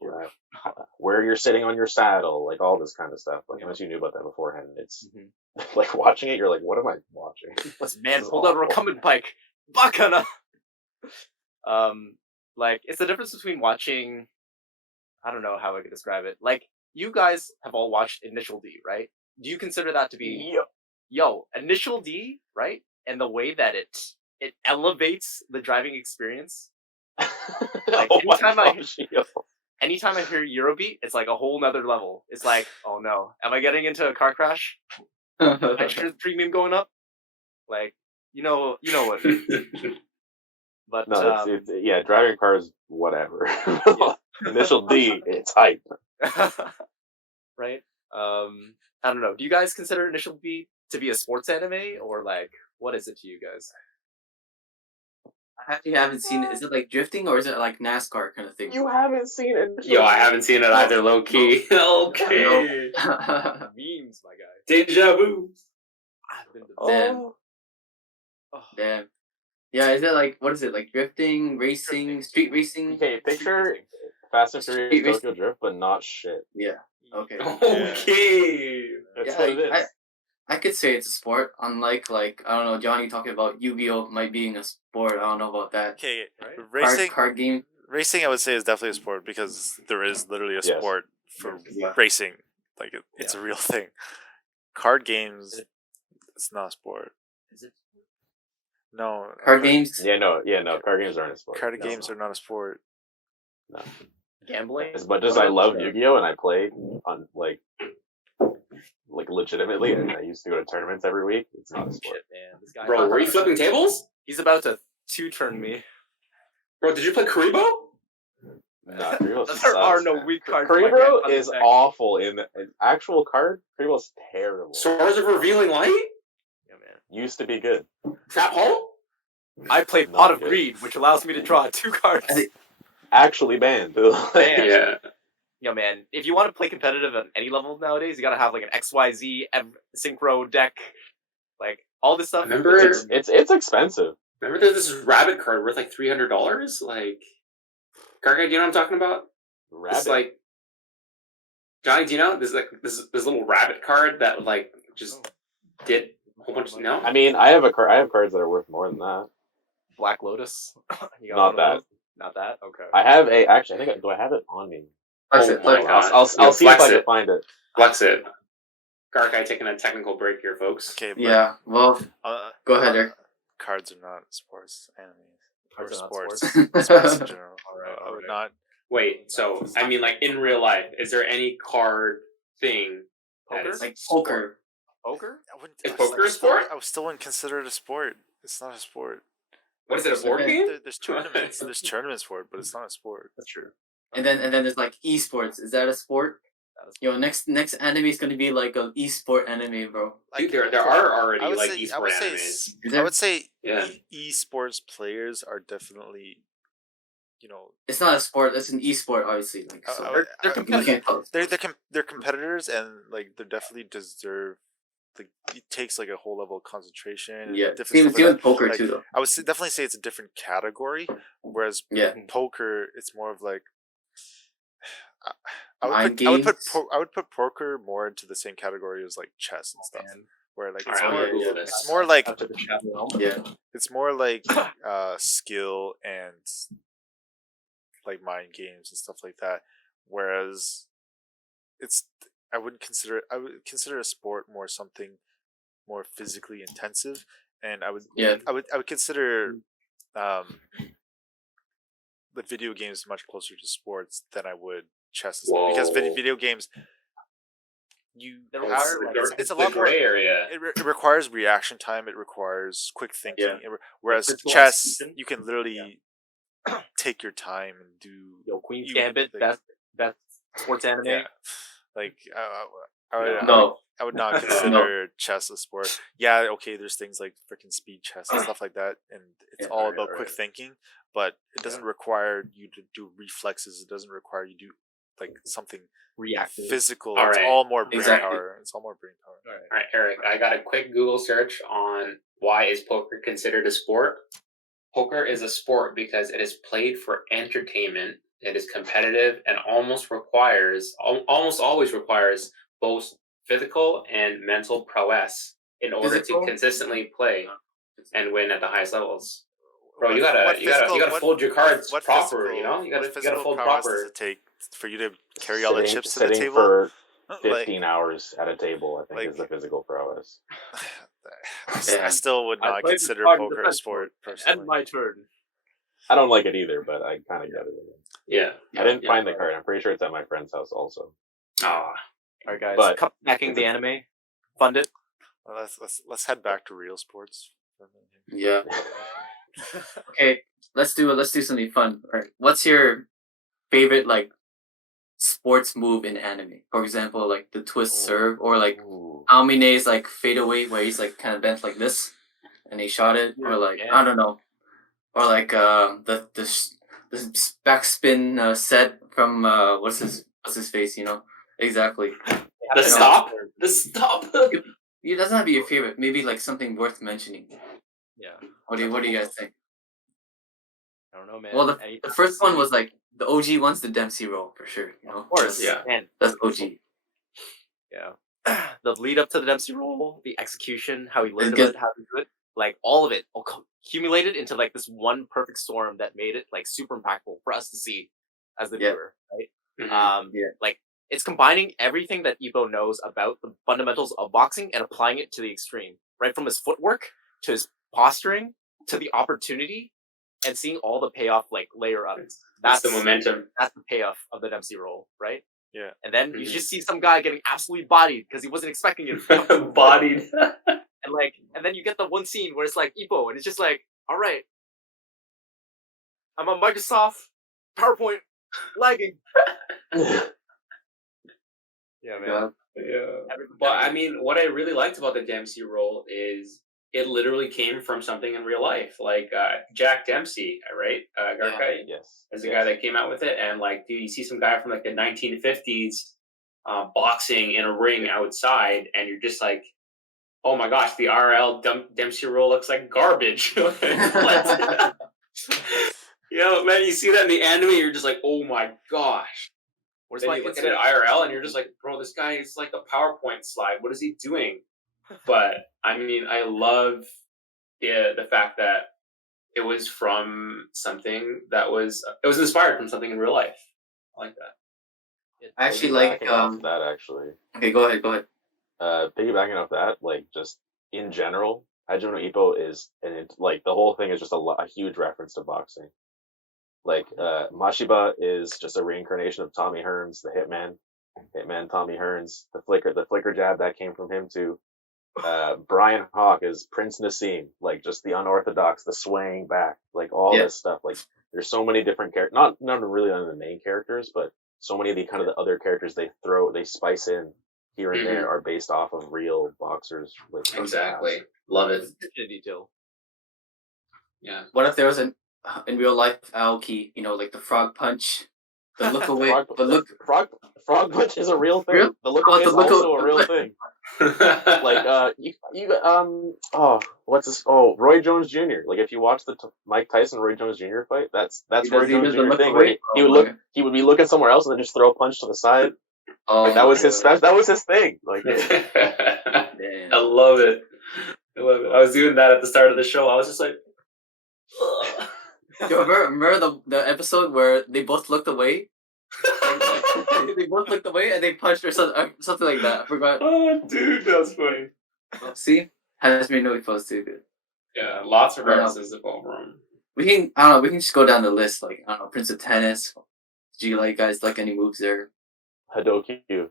where you're sitting on your saddle, like all this kind of stuff. Like Yeah. unless you knew about that beforehand, it's Mhm. like watching it. You're like, what am I watching? This man This is pulled out a awful. recumbent bike. Bakana. Like it's the difference between watching. I don't know how I could describe it. Like you guys have all watched Initial D, right? Do you consider that to be Initial D, right? And the way that it elevates the driving experience. Like, Oh my anytime I- gosh, yo. Anytime I hear Eurobeat, it's like a whole nother level. It's like, oh no, am I getting into a car crash? Insurance premium going up? Like, you know what? But No, yeah, driving cars, whatever. Initial D, it's hype. right? I don't know. Do you guys consider Initial D to be a sports anime, or like what is it to you guys? I actually haven't seen it. Is it like drifting or is it like NASCAR kind of thing? You haven't seen it. Yo, I haven't seen it either, low key. Okay. Memes, my guy. Deja vu. I've been to Damn. Oh, Oh, Damn. Yeah, is it like, what is it? Like drifting, racing, street racing? okay, picture Fast and Street Furious racing. Tokyo Drift, but not shit. Yeah. Okay. Okay. That's Yeah, what it is. I could say it's a sport, unlike like, I don't know, Johnny talking about Yu-Gi-Oh! Might being a sport. I don't know about that. okay, Right? racing. Card game. Racing, I would say, is definitely a sport because there is literally a Yes. sport for Yeah. racing. Like it's a real thing. Card games, it's not a sport. Is it? No, Card games. No, card games aren't a sport. Card No, games no. are not a sport. No. Gambling? As much as I love Yu-Gi-Oh and I play on like legitimately, and I used to go to tournaments every week. It's not a sport. Shit, man. This guy. Bro, were you flipping tables? He's about to two-turn me. Bro, did you play Karibo? Nah, Karibo There sucks, are no man. weak cards. in my Karibo grandfather's is deck. awful in the actual card. Karibo's terrible. Swords of Revealing Light? Yeah, man. Used to be good. Tap hole? I play Not Pot of good. Greed, which allows me to draw 2 cards. Actually banned. Banned. Yeah. Yeah, man. If you want to play competitive at any level nowadays, you gotta have like an XYZ synchro deck, like all this stuff. Remember- It's expensive. Remember there's this rabbit card worth like $300? Like, Garga, do you know what I'm talking about? Rabbit. It's like, Johnny, do you know? There's like this little rabbit card that like just did a whole bunch of, no? I mean, I have cards that are worth more than that. Black Lotus. You got Not one of that. those? Not that. Okay. I have actually, I think do I have it on me? Flex Oh it, my flex it. God. I'll Yo, see if flex I can it. find it. Flex it. Garkai taking a technical break here, folks. Okay, but, Yeah. Well, go ahead, Eric. Cards are not sports. Anime Cards or are not sports. sports. Sports in general. Alright. Not. Wait, so I mean, like in real life, is there any card thing? that Poker? is Like sport? poker. Poker? I wouldn't. Is I poker a still- sport? I still wouldn't consider it a sport. It's not a sport. What is it? A board Okay. game? There's tournaments. There's tournaments for it, but it's not a sport. That's true. And then there's like esports. Is that a sport? That is- Yo, next anime is gonna be like an esport anime, bro. Dude, there are already I would like say- I esport would say animes. Is I there? would say Yeah. esports players are definitely, you know, It's not a sport. It's an esport, obviously. Like, so I- They're I- you competitive. can't call it they're sports. they're competitors, and like they definitely deserve. Like it takes like a whole level of concentration. And Yeah. different Same stuff like that. poker Like, too, though. I would definitely say it's a different category, whereas Yeah. poker, it's more of like. Mind I would put games? I would put poker more into the same category as like chess and stuff, Man. where like All it's right, I'm more gonna Google yeah. this. it's more like After the chat realm. Yeah. it's more like skill and like mind games and stuff like that, whereas it's I would consider a sport more something more physically intensive, and I would consider the video games much closer to sports than I would chess and stuff, because Whoa. video games They it's- require, like, it's a the lot more gray area. it requires reaction time. It requires quick thinking. Yeah. Whereas Physical chess, execution. you can literally take your time and do. Yo, Queen's you- Gambit, like- best sports anime. Yeah, like I No. would not consider chess a sport. Yeah, okay. There's things like freaking speed chess and stuff like that, and it's Yeah, all right, about right. quick thinking. But it doesn't require you to do reflexes. It doesn't require you to do like something Reactive. physical. All It's right. all more brain Exactly. power. It's all more brain power. All right. All right, Eric, I got a quick Google search on why is poker considered a sport. Poker is a sport because it is played for entertainment. It is competitive and almost always requires both physical and mental prowess in order Physical? to consistently play and win at the highest levels. Bro, What- you gotta what physical- fold your cards what proper. physical- You know, you what gotta physical fold prowess does proper. it take for you to carry all the chips to the sitting table? for Like, 15 hours at a table, I think, like- is the physical prowess. Yeah. I still would I not played consider the card poker a defense sport mode, personally. And my turn. I don't like it either, but I kind of get it. Yeah. I didn't yeah. find the card. I'm pretty sure it's at my friend's house also. Ah, All right, guys. But- Come backing the anime. Fund it. Well, let's head back to real sports. Yeah. Okay, let's do something fun. All right. What's your favorite like sports move in anime? For example, like the twist serve, or like Ooh. Amine's like fadeaway where he's like kind of bent like this, and he shot it, or like Yeah. I don't know, or like the backspin set from what's his face, you know? Exactly. the stop. The stop. It doesn't have to be your favorite. Maybe like something worth mentioning. Yeah. What do you guys think? I don't know, man. Well, the Anything first one silly? was like the OG one's the Dempsey roll for sure. You know, Of course. Yeah. And that's OG. yeah. The lead up to the Dempsey roll, the execution, how he learned good. it, how to do it, like all of it accumulated into like this one perfect storm that made it like super impactful for us to see as the Yeah. viewer, right? Mhm. Yeah. Like it's combining everything that Ippo knows about the fundamentals of boxing and applying it to the extreme, right from his footwork to his posturing to the opportunity, and seeing all the payoff like layer up. That's the momentum. That's the payoff of the Dempsey role, right? Yeah. And then you just see some guy getting absolutely bodied because he wasn't expecting it. Bodied. And then you get the one scene where it's like Ippo, and it's just like, all right, I'm on Microsoft PowerPoint lagging. Yeah, man. Yeah. But I mean, what I really liked about the Dempsey role is it literally came from something in real life. Like Jack Dempsey, right? Garkai Yes. is the guy that came out with it. And like, dude, you see some guy from like the 1950s boxing in a ring outside, and you're just like, oh my gosh, the RL Dempsey role looks like garbage. Yeah, man, you see that in the anime, you're just like, oh my gosh. Where's Then my you look at it IRL, and you're just like, bro, this guy is like a PowerPoint slide. What is he doing? But I mean, I love the fact that it was from something that was inspired from something in real life. I like that. I actually like Piggybacking off that actually. Okay, go ahead. Piggybacking off that, like just in general, Hajime no Ippo is, and it, like the whole thing is just a huge reference to boxing. Like Mashiba is just a reincarnation of Tommy Hearns, the Hitman Tommy Hearns. The flicker jab that came from him too. Brian Hawk is Prince Nassim, like just the unorthodox, the swaying back, like all this stuff. Like there's so many different characters, not really on the main characters, but so many of the kind of the other characters they spice in here and there are based off of real boxers. Like exactly, love it. Detail. Yeah. What if there was in real life Aoki, like the frog punch, the look away, frog punch is a real thing. Real? The look away is also a real thing. Like Roy Jones Jr. Like if you watch the Mike Tyson Roy Jones Jr. fight, that's Roy Jones Jr. thing. Where he would be looking somewhere else and then just throw a punch to the side. Oh, like, that was his thing. Like I love it. I was doing that at the start of the show. I was just like, you remember the episode where they both looked away? They both looked away and they punched or something like that. I forgot. Oh, dude, that was funny. See? Hajime no Ippo is too good. Yeah, lots of references to Ballroom. We can just go down the list. Like, I don't know, Prince of Tennis. Did you guys like any moves there? Hadoku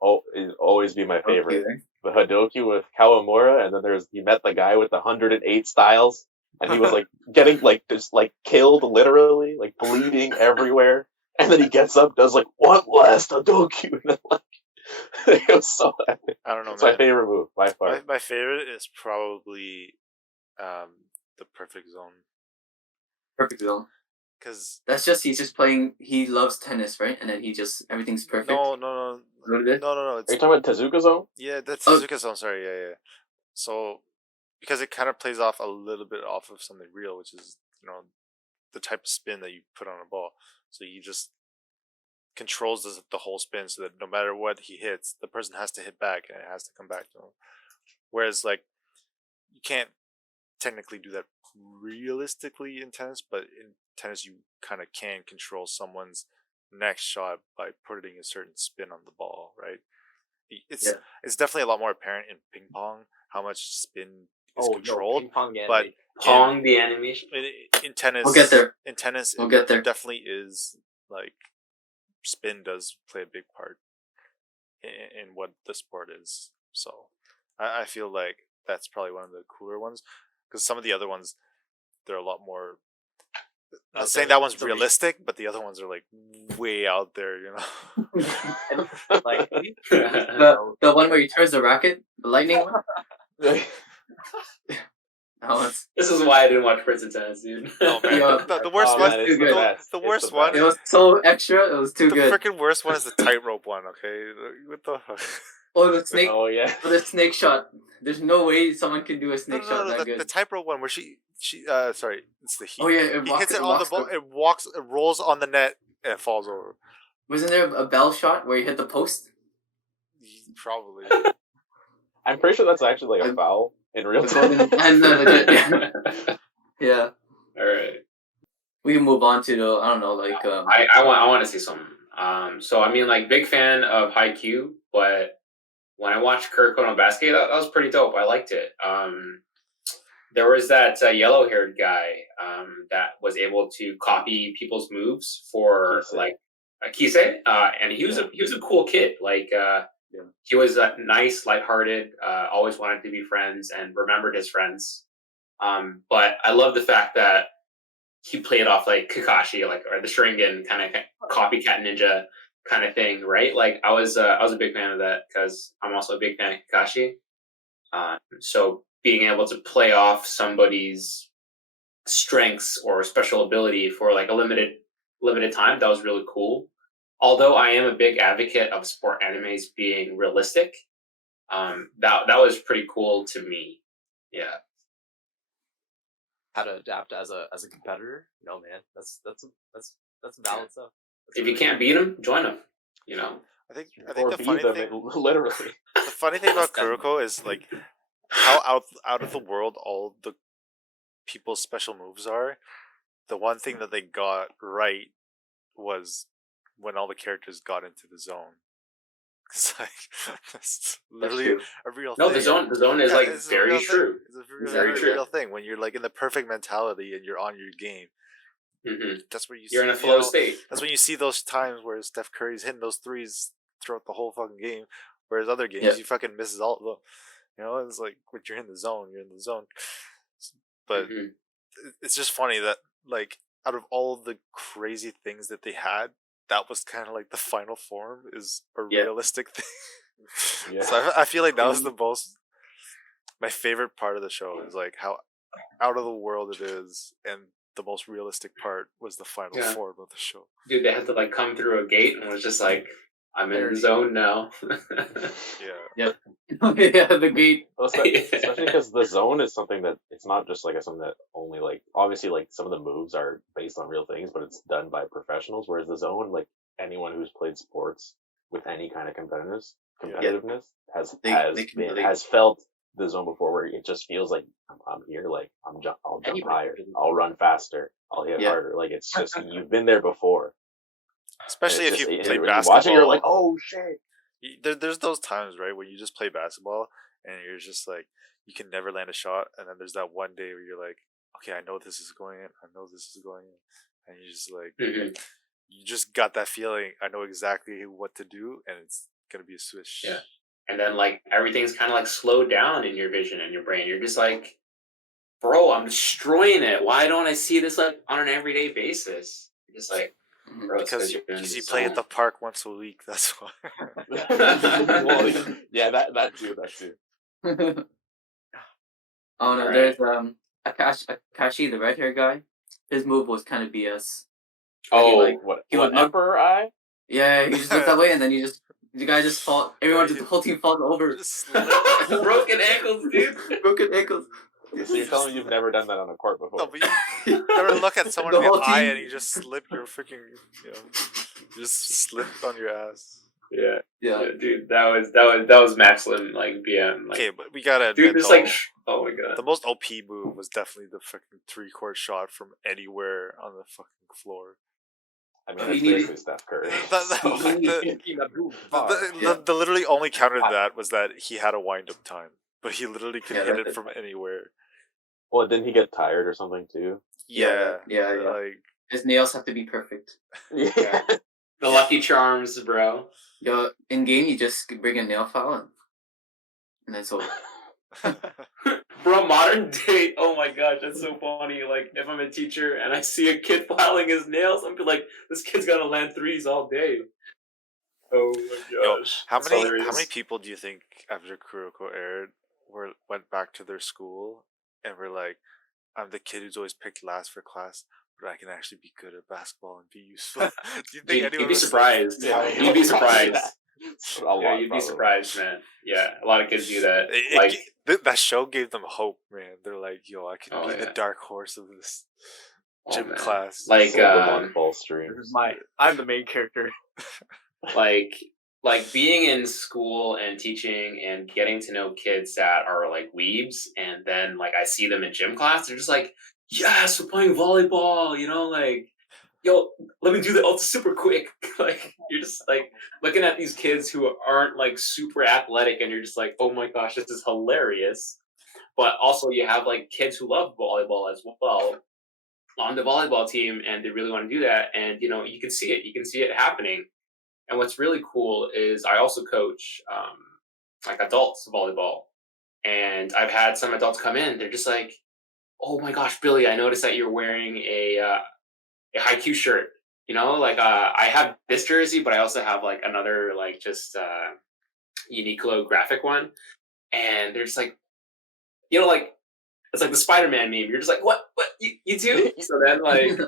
always be my favorite. Okay. The Hadoku with Kawamura, and then he met the guy with the 108 styles, and he was like getting like just like killed literally, like bleeding everywhere. And then he gets up, does like one last Hadoku, and then like it was so epic. I don't know. It's my favorite move by far. My favorite is probably the Perfect Zone. Perfect Zone. Because that's just he's just playing. He loves tennis, right? And then everything's perfect. No. No. No. Are you talking about Tezuka Zone? Yeah, that's Tezuka Zone. Sorry, yeah. So because it kind of plays off a little bit off of something real, which is the type of spin that you put on a ball. So he just controls the whole spin, so that no matter what he hits, the person has to hit back and it has to come back to him. Whereas like you can't technically do that realistically in tennis, but in tennis you kind of can control someone's next shot by putting a certain spin on the ball, right? It's definitely a lot more apparent in ping pong how much spin is controlled. But the animation Mm-hmm. in tennis, we'll get there. In tennis, we'll get there. Definitely is like spin does play a big part in what the sport is. So I feel like that's probably one of the cooler ones, because some of the other ones they're a lot more. I'm not saying that one's realistic, but the other ones are like way out there, And, like the one where he turns the racket, the lightning one. This is why I didn't watch Prince of Tennis, dude. No, man, the worst one. The worst one. It was so extra. It was too good. The freaking worst one is the tightrope one. Okay, what the fuck? Oh, the snake. Oh yeah. The snake shot. There's no way someone can do a snake shot that good. The tightrope one where she sorry, it's the heat. Oh yeah, he hits it on the ball. It rolls on the net and it falls over. Wasn't there a bell shot where he hit the post? Probably. I'm pretty sure that's actually like a foul in real time. Yeah. All right. We can move on to I don't know, like I want to see some So I mean, like, big fan of Haikyuu, but when I watched Kuroko no Basket, that was pretty dope. I liked it. There was that yellow-haired guy that was able to copy people's moves for Kisei. like a Kisei, and he was a cool kid. Like he was nice, lighthearted, always wanted to be friends, and remembered his friends. But I love the fact that he played off like Kakashi, like or the Sharingan kind of copycat ninja kind of thing, right? Like I was a big fan of that because I'm also a big fan of Kakashi. So being able to play off somebody's strengths or special ability for like a limited time, that was really cool. Although I am a big advocate of sport animes being realistic, that was pretty cool to me. Yeah. How to adapt as a competitor? No, man, that's valid stuff. That's If you can't beat them, join them. You know. I think Or the be funny them, thing, literally. the funny thing about Kuroko is like how out of the world all the people's special moves are. The one thing that they got right was when all the characters got into the zone. It's like that's literally true. a real No, thing. the zone is like it's a very real thing. true. It's a real, Very true. real thing when you're like in the perfect mentality and you're on your game. Hmm. That's where you You're see, in a flow state. That's when you see those times where Steph Curry's hitting those threes throughout the whole fucking game, whereas other games he fucking misses all of them. You know, it's like when you're in the zone, you're in the zone. But it's just funny that like out of all the crazy things that they had, that was kind of like the final form is a realistic thing. Yeah. So I feel like that was the most my favorite part of the show is like how out of the world it is, and the most realistic part was the final form of the show. Dude, they had to like come through a gate and was just like, I'm in the zone now. Yeah. Yeah, the gate. Especially because the zone is something that it's not just like something that only like obviously like some of the moves are based on real things, but it's done by professionals. Whereas the zone, like anyone who's played sports with any kind of competitiveness has felt the zone before, where it just feels like I'm here, like I'll jump higher, I'll run faster, I'll hit harder. Like it's just you've been there before. Especially if you play when basketball. you watch it, you're like, oh shit. There's those times, right, where you just play basketball and you're just like, you can never land a shot, and then there's that one day where you're like, okay, I know this is going in, I know this is going in, and you just like, you just got that feeling, I know exactly what to do, and it's gonna be a swish. Yeah. And then like everything's kind of like slowed down in your vision and your brain. You're just like, bro, I'm destroying it. Why don't I see this like on an everyday basis? You're just like, bro, because you play at the park once a week. That's why. Well, yeah, that too. Oh no, there's Akashi, the red hair guy. His move was kind of BS. Oh, he would Emperor Eye? Yeah, he just looked that way, and then the guy just fall. The whole team falls over. Broken ankles, dude. Broken ankles. So you're telling me you've never done that on a court before? No, but you never look at someone in the eye and you just slip your freaking, just slipped on your ass. Yeah, dude, that was maximum like BM. Like, okay, but we gotta admit, dude, this like, oh my god, the most OP move was definitely the freaking 3-court shot from anywhere on the fucking floor. I mean, that's basically Steph Curry. The literally only counter to that was that he had a wind-up time, but he literally could hit it from anywhere. Well, didn't he get tired or something too? Yeah. Like his nails have to be perfect. Yeah. The Lucky Charms, bro. Yo, in game you just bring a nail file and that's all. Bro, modern day, oh my gosh, that's so funny. Like, if I'm a teacher and I see a kid filing his nails, I'm like, this kid's gonna land threes all day. Oh my gosh. Yo, how many people do you think after Kuroko aired went back to their school and were like, I'm the kid who's always picked last for class, but I can actually be good at basketball and be useful? Do you think you'd be surprised. You'd be surprised. You'd be surprised, man. Yeah, a lot of kids do that. That show gave them hope, man. They're like, yo, I can be the dark horse of this gym class. Like, I'm the main character. like being in school and teaching and getting to know kids that are like weebs, and then like I see them in gym class, they're just like, yes, we're playing volleyball, you know, like yo, let me do the ulti super quick. Like you're just like looking at these kids who aren't like super athletic, and you're just like, oh my gosh, this is hilarious. But also you have like kids who love volleyball as well on the volleyball team, and they really want to do that, and you can see it, happening. And what's really cool is I also coach like adults volleyball, and I've had some adults come in, they're just like, oh my gosh, Billy, I noticed that you're wearing a haiku shirt. Like I have this jersey, but I also have like another like just Uniqlo graphic one, and they're just like, like it's like the Spider-Man meme. You're just like, what you do? So then like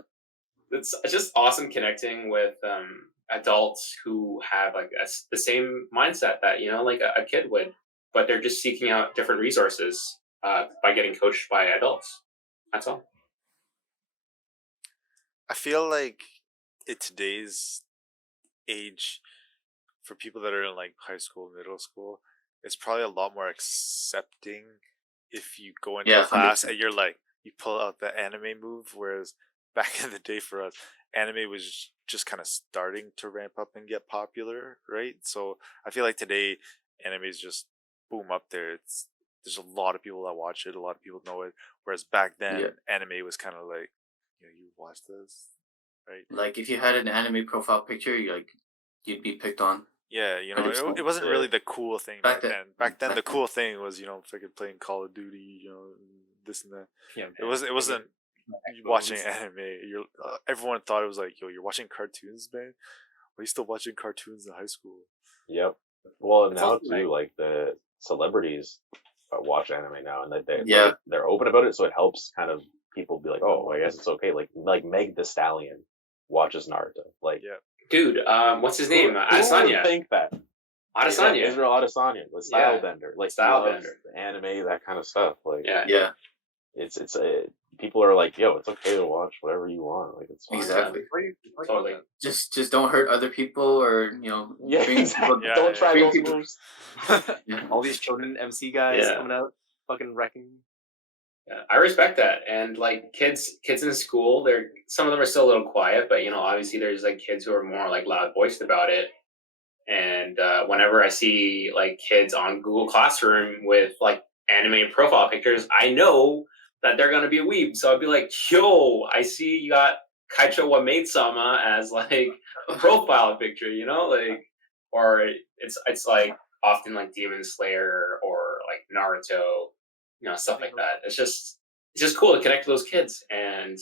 it's just awesome connecting with adults who have like the same mindset that like a kid would, but they're just seeking out different resources by getting coached by adults. That's all. I feel like in today's age, for people that are in like high school, middle school, it's probably a lot more accepting if you go into Yeah, class 100%. and you're like, you pull out the anime move, whereas back in the day for us, anime was just kind of starting to ramp up and get popular, right? So I feel like today, anime is just boom up there. There's a lot of people that watch it, a lot of people know it, whereas back then, Yeah. anime was kind of like, you watch this, right? Like if you had an anime profile picture, you'd be picked on. Yeah, 100%. it wasn't Yeah. really the cool thing Back back then- then. Back then, the back cool thing was freaking playing Call of Duty, this and that. Yeah, It wasn't watching anime. Everyone thought it was like, yo, you're watching cartoons, man. Why are you still watching cartoons in high school? Yep. Well, It's now also too, like the celebrities watch anime now, and Yeah. they're open about it, so it helps kind of people be like, oh, I guess it's okay. Like Meg the Stallion watches Naruto. Like, Yeah. Dude, what's his name? who would Adesanya. think that? Adesanya. Yeah, Israel Adesanya, the style bender, like Stylebender. anime, that kind of stuff. Like, Yeah. Yeah, it's people are like, yo, it's okay to watch whatever you want. Like, it's fine. exactly. Totally. Just don't hurt other people, or Yeah, bring exactly. people- Yeah, Don't try bring those people- moves. Yeah. All these children MC guys Yeah. coming out, fucking wrecking. Yeah, I respect that. And like kids in school, some of them are still a little quiet, but obviously there's like kids who are more like loud voiced about it. And whenever I see like kids on Google Classroom with like anime profile pictures, I know that they're gonna be a weeb. So I'd be like, yo, I see you got Kaicho wa Maid-sama as like a profile picture, like, or it's like often like Demon Slayer or like Naruto, stuff like that. It's just cool to connect with those kids, and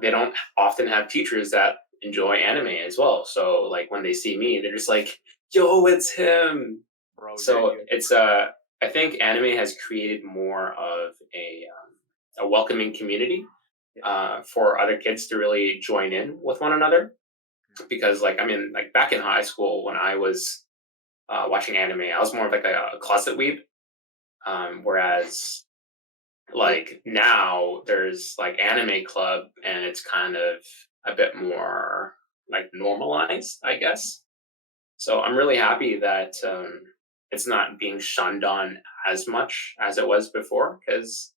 they don't often have teachers that enjoy anime as well. So like when they see me, they're just like, "Yo, it's him." Bro, So it's I think anime has created more of a welcoming community for other kids to really join in with one another. Because like like back in high school when I was watching anime, I was more of like a closet weeb. Whereas like now there's like anime club, and it's kind of a bit more like normalized, I guess. So I'm really happy that it's not being shunned on as much as it was before, because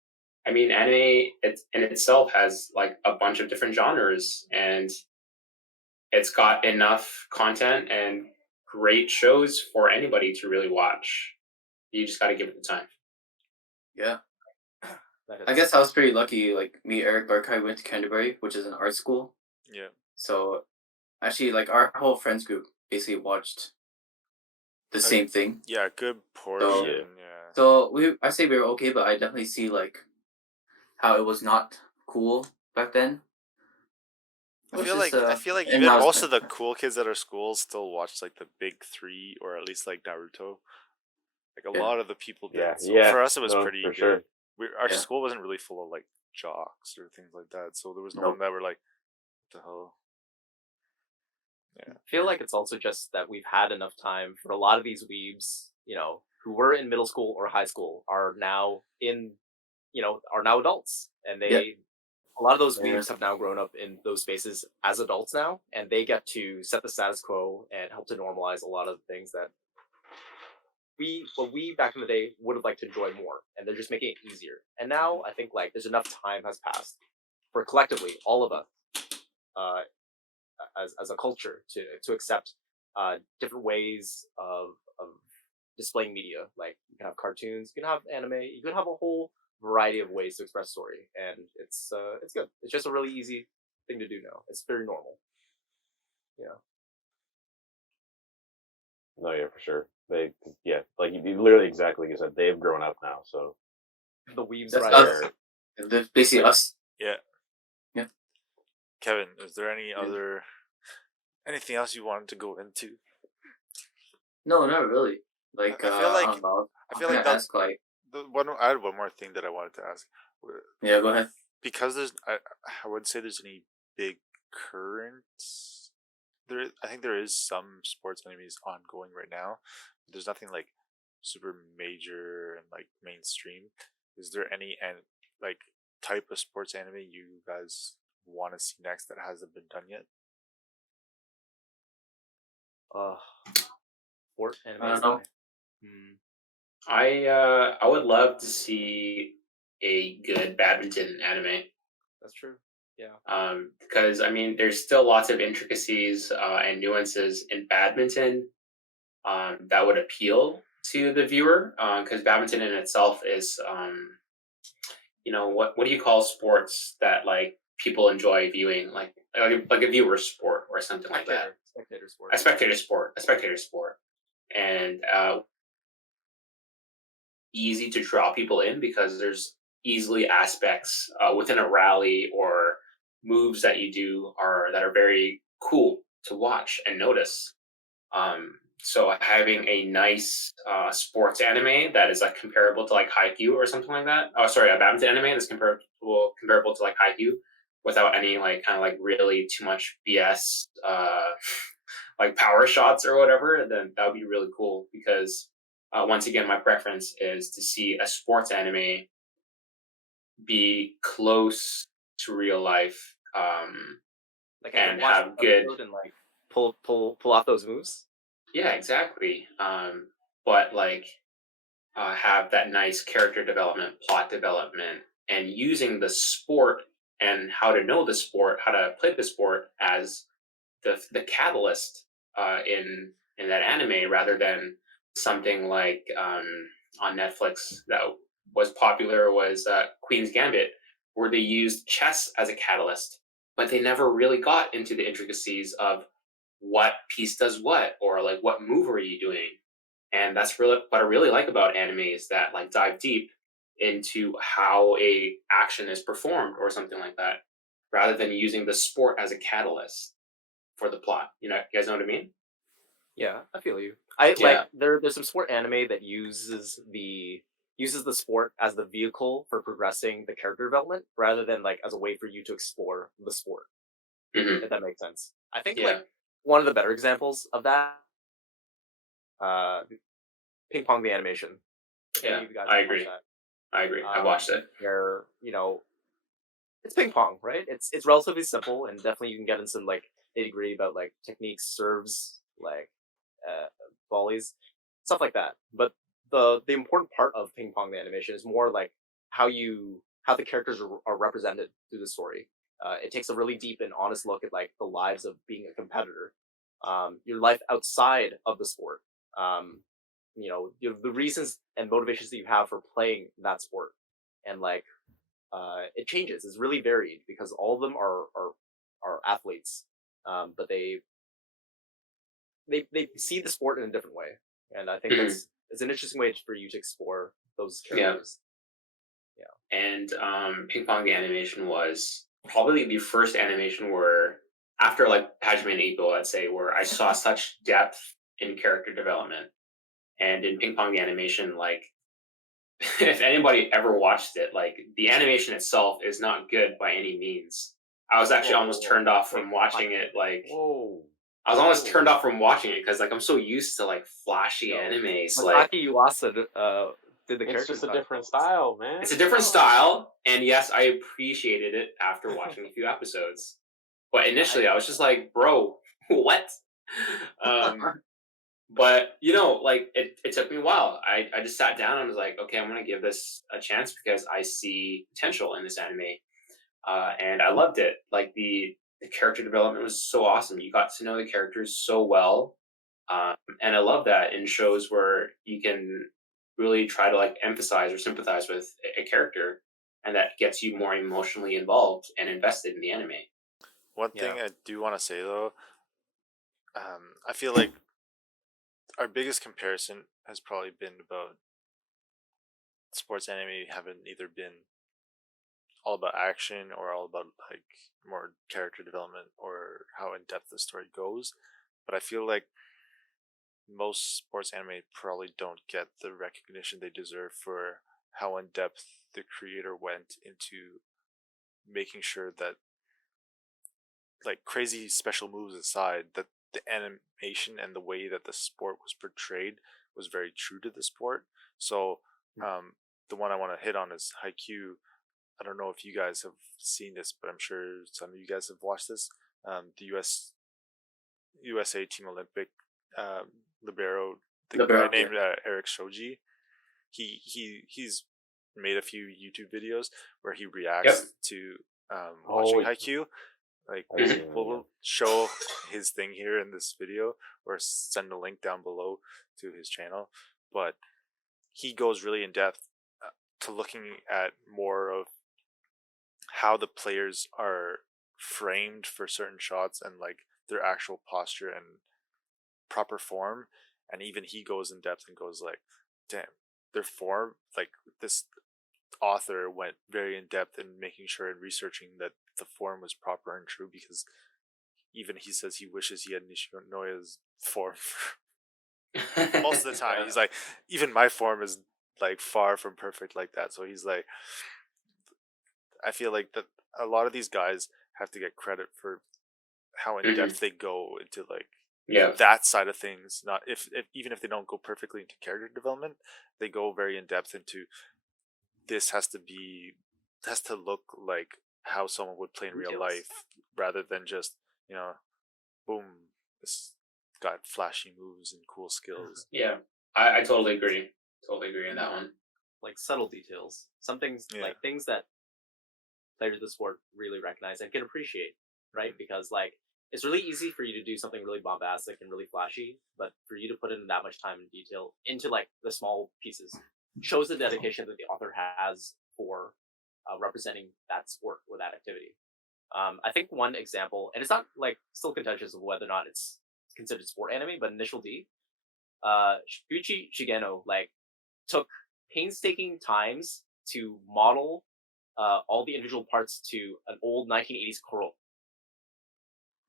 anime in itself has like a bunch of different genres, and it's got enough content and great shows for anybody to really watch. You just got to give it the time. Yeah. I guess I was pretty lucky. Like me, Eric Barkai went to Canterbury, which is an art school. Yeah. So actually, like our whole friends group basically watched the same thing. Yeah, good portion. Yeah. So I say we were okay, but I definitely see like how it was not cool back then. I feel like and even now it's most of the like- cool kids at our schools still watch like the big three, or at least like Naruto. Like a Yeah. lot of the people did. Yeah, So yeah. for us, it was No, pretty for good. sure. Our Yeah. school wasn't really full of like jocks or things like that, so there was no Nope. one that were like, what the hell? I feel like it's also just that we've had enough time for a lot of these weebs, who were in middle school or high school are now are now adults, and a lot of those weebs have now grown up in those spaces as adults now, and they get to set the status quo and help to normalize a lot of the things that we back in the day would have liked to enjoy more, and they're just making it easier. And now I think like there's enough time has passed for collectively all of us as a culture to accept different ways of displaying media. Like you can have cartoons, you can have anime, you can have a whole variety of ways to express story, and it's good. It's just a really easy thing to do now. It's very normal. Yeah. No, yeah, for sure. Like literally exactly like you said, they've grown up now, so The weaves That's right us. there. They're basically us. Yeah. Yeah. Kevin, is there anything else you wanted to go into? No, not really. Like, I feel like- I don't know. I feel I'm like gonna that's ask, like, I had one more thing that I wanted to ask. yeah, go ahead. Because I wouldn't say there's any big currents. I think there is some sports animes ongoing right now. But there's nothing like super major and like mainstream. Is there any like type of sports anime you guys want to see next that hasn't been done yet? Sport anime. I don't know. I would love to see a good badminton anime. That's true. Yeah. Because I mean, there's still lots of intricacies and nuances in badminton that would appeal to the viewer. Because badminton in itself is, what do you call sports that like people enjoy viewing, like a viewer sport or something like that? Spectator sport. A spectator sport, and easy to draw people in because there's easily aspects within a rally or moves that you do that are very cool to watch and notice. So having a nice sports anime that is like comparable to like Haikyuu or something like that. Oh, sorry, a badminton anime that's comparable to like Haikyuu without any like kind of like really too much BS like power shots or whatever. Then that would be really cool because once again, my preference is to see a sports anime be close to real life, Like I can and watch have an good. episode and like pull off those moves. Yeah, exactly. But like have that nice character development, plot development, and using the sport and how to know the sport, how to play the sport as the catalyst in that anime, rather than something like on Netflix that was popular was Queen's Gambit, where they used chess as a catalyst, but they never really got into the intricacies of what piece does what or like what move are you doing. And that's really what I really like about animes that like dive deep into how a action is performed or something like that, rather than using the sport as a catalyst for the plot. You guys know what I mean? Yeah, I feel you. I Yeah. like there's some sport anime that uses the sport as the vehicle for progressing the character development rather than like as a way for you to explore the sport. Mhm. If that makes sense. I think Yeah. like one of the better examples of that, Ping Pong the animation. If any Yeah, of you guys I have agree. watched that. I agree. I watched it. Where it's ping pong, right? It's relatively simple, and definitely you can get in some like nitty-gritty about like techniques, serves, like volleys, stuff like that. But the important part of ping pong the animation is more like how the characters are represented through the story. It takes a really deep and honest look at like the lives of being a competitor, your life outside of the sport. The reasons and motivations that you have for playing that sport, and like it changes. It's really varied because all of them are athletes, but they see the sport in a different way, and I think Mhm. it's an interesting way for you to explore those Yeah. characters. And Ping Pong the animation was probably the first animation where, after like Hajime and Ippo, I'd say, where I saw such depth in character development. And in Ping Pong the animation, like if anybody ever watched it, like the animation itself is not good by any means. I was actually almost turned off from watching it. Like Whoa. I was almost turned off from watching it because like I'm so used to like flashy Yo, animes. Like Masaki Yuasa did the It's character just a design. different style, man. it's a different style, and yes, I appreciated it after watching a few episodes. But initially, I was just like, "Bro, what?" But like it took me a while. I just sat down and was like, "Okay, I'm gonna give this a chance because I see potential in this anime," and I loved it. Like the the character development was so awesome. You got to know the characters so well, and I love that in shows where you can really try to like emphasize or sympathize with a character, and that gets you more emotionally involved and invested in the anime. One thing I do want to say though, I feel like our biggest comparison has probably been about sports anime having either been all about action or all about like more character development or how in depth the story goes. But I feel like most sports anime probably don't get the recognition they deserve for how in depth the creator went into making sure that, like, crazy special moves aside, that the animation and the way that the sport was portrayed was very true to the sport. So the one I want to hit on is Haikyuu. I don't know if you guys have seen this, but I'm sure some of you guys have watched this. The USA Team Olympic libero, the Libero, guy named Erik Shoji. He's made a few YouTube videos where he reacts to watching Haikyuu. Like, we'll show his thing here in this video or send a link down below to his channel. But he goes really in depth to looking at more of how the players are framed for certain shots and like their actual posture and proper form. And even he goes in depth and goes like, damn, their form, like this author went very in depth in making sure and researching that the form was proper and true, because even he says he wishes he had Nishinoya's form. Most of the time he's like, even my form is like far from perfect like that. So he's like, I feel like that a lot of these guys have to get credit for how in depth they go into like that side of things. Not if even if they don't go perfectly into character development, they go very in depth into this has to look like how someone would play in real life, rather than just, you know, boom, this got flashy moves and cool skills. Yeah, I totally agree. Totally agree on that one. Like subtle details, some things like things that players of the sport really recognize and can appreciate, right? Because like it's really easy for you to do something really bombastic and really flashy, but for you to put in that much time and detail into like the small pieces shows the dedication that the author has for representing that sport or that activity. I think one example, and it's not like still contentious of whether or not it's considered sport anime, but Initial D, Shuichi Shigeno like took painstaking times to model all the individual parts to an old 1980s Koro.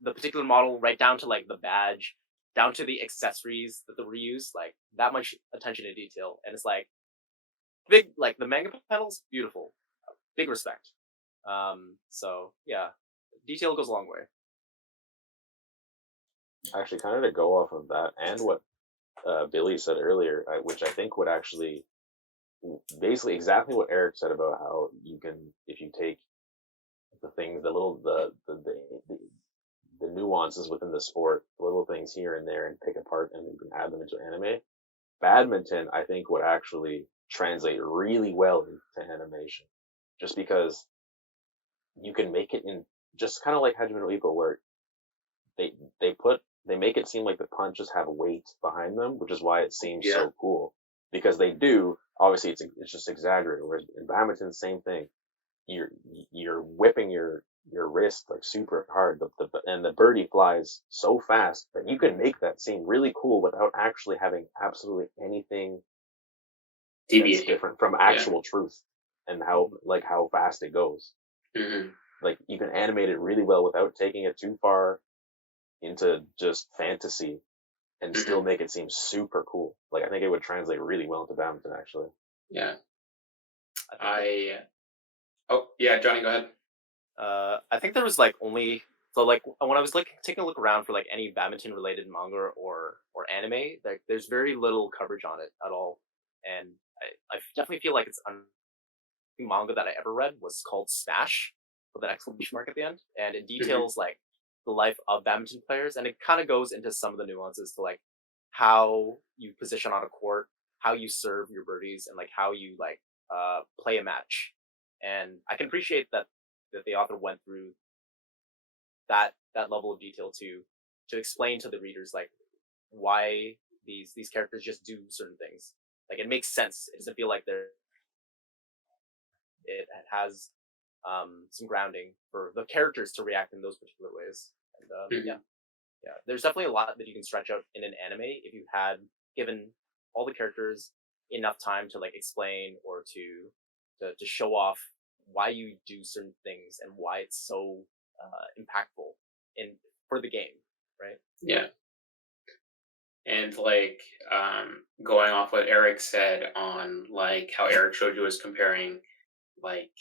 The particular model, right down to like the badge, down to the accessories that were used, like that much attention to detail, and it's like big, like the manga panels, beautiful, big respect. So yeah, detail goes a long way. Actually, kind of to go off of that and what Billy said earlier, which I think would actually basically exactly what Eric said about how you can, if you take the things, the nuances within the sport, the little things here and there, and pick apart and you can add them into anime. Badminton, I think, would actually translate really well into animation, just because you can make it in just kind of like Hajime no Ippo, where they make it seem like the punches have weight behind them, which is why it seems so cool, because they do. Obviously, it's just exaggerated. Whereas in badminton, same thing. You're whipping your wrist like super hard, and the birdie flies so fast that you can make that seem really cool without actually having absolutely anything that's different from actual truth, and how fast it goes. Like you can animate it really well without taking it too far into just fantasy, and still make it seem super cool. Like I think it would translate really well into badminton, actually. Yeah. Oh yeah, Johnny, go ahead. I think there was like only so like when I was like taking a look around for like any badminton related manga or anime, like there's very little coverage on it at all, and I definitely feel like it's the manga that I ever read was called Smash with an exclamation mark at the end, and it details like the life of badminton players, and it kind of goes into some of the nuances to like how you position on a court, how you serve your birdies, and like how you like play a match. And I can appreciate that the author went through that level of detail to explain to the readers like why these characters just do certain things. Like it makes sense. It doesn't feel like it has some grounding for the characters to react in those particular ways. And yeah, there's definitely a lot that you can stretch out in an anime if you had given all the characters enough time to like explain or to show off why you do certain things and why it's so impactful in for the game, right? Yeah. And like going off what Eric said on like how Erik Shoji was comparing like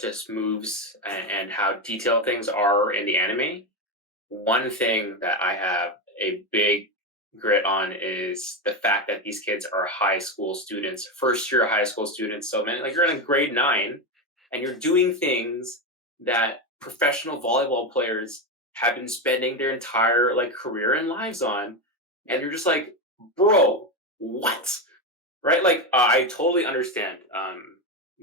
just moves and how detailed things are in the anime. One thing that I have a big grit on is the fact that these kids are high school students, first year high school students. So man, like you're in a grade 9 and you're doing things that professional volleyball players have been spending their entire like career and lives on, and you're just like, bro, what? Right? Like I totally understand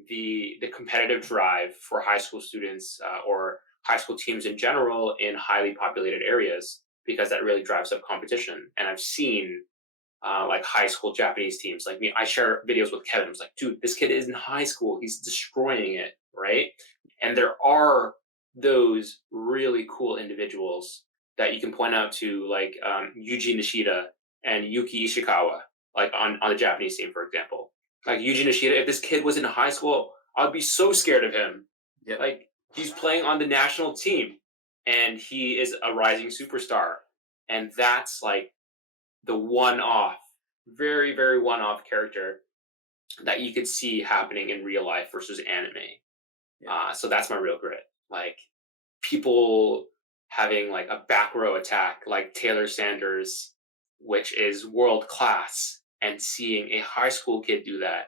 the competitive drive for high school students or high school teams in general in highly populated areas, because that really drives up competition. And I've seen like high school Japanese teams. Like me, I share videos with Kevin. I was like, dude, this kid is in high school. He's destroying it, right? And there are those really cool individuals that you can point out to, like Yuji Nishida and Yuki Ishikawa, like on the Japanese team, for example. Like Yuji Nishida, if this kid was in high school, I'd be so scared of him. Yeah. Like he's playing on the national team, and he is a rising superstar, and that's like the one-off, very very one-off character that you could see happening in real life versus anime. So that's my real grit. Like people having like a back row attack like Taylor Sanders, which is world class, and seeing a high school kid do that,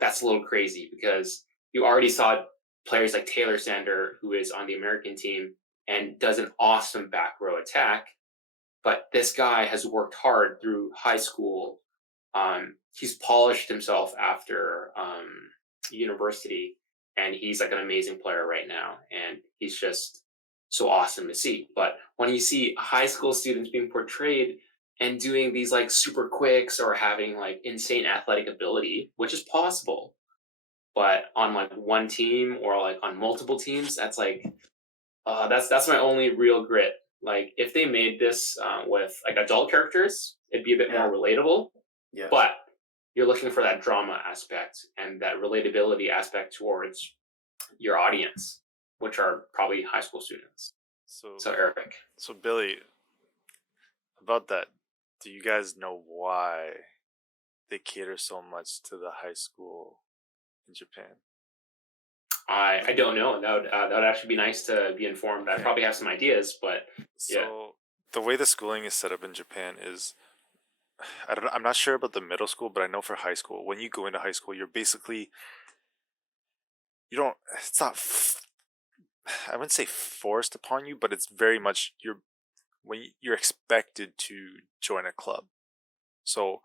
that's a little crazy, because you already saw players like Taylor Sander, who is on the American team and does an awesome back row attack. But this guy has worked hard through high school. He's polished himself after university, and he's like an amazing player right now. And he's just so awesome to see. But when you see high school students being portrayed and doing these like super quicks or having like insane athletic ability, which is possible, but on like one team or like on multiple teams, that's like that's my only real grit. Like if they made this with like adult characters, it'd be a bit more relatable. Yeah. But you're looking for that drama aspect and that relatability aspect towards your audience, which are probably high school students. So Eric. So Billy, about that, do you guys know why they cater so much to the high school in Japan? I don't know. That would actually be nice to be informed. I probably have some ideas, but So the way the schooling is set up in Japan is, I'm not sure about the middle school, but I know for high school, when you go into high school, you're basically, it's not, I wouldn't say forced upon you, but it's very much, you're expected to join a club. So,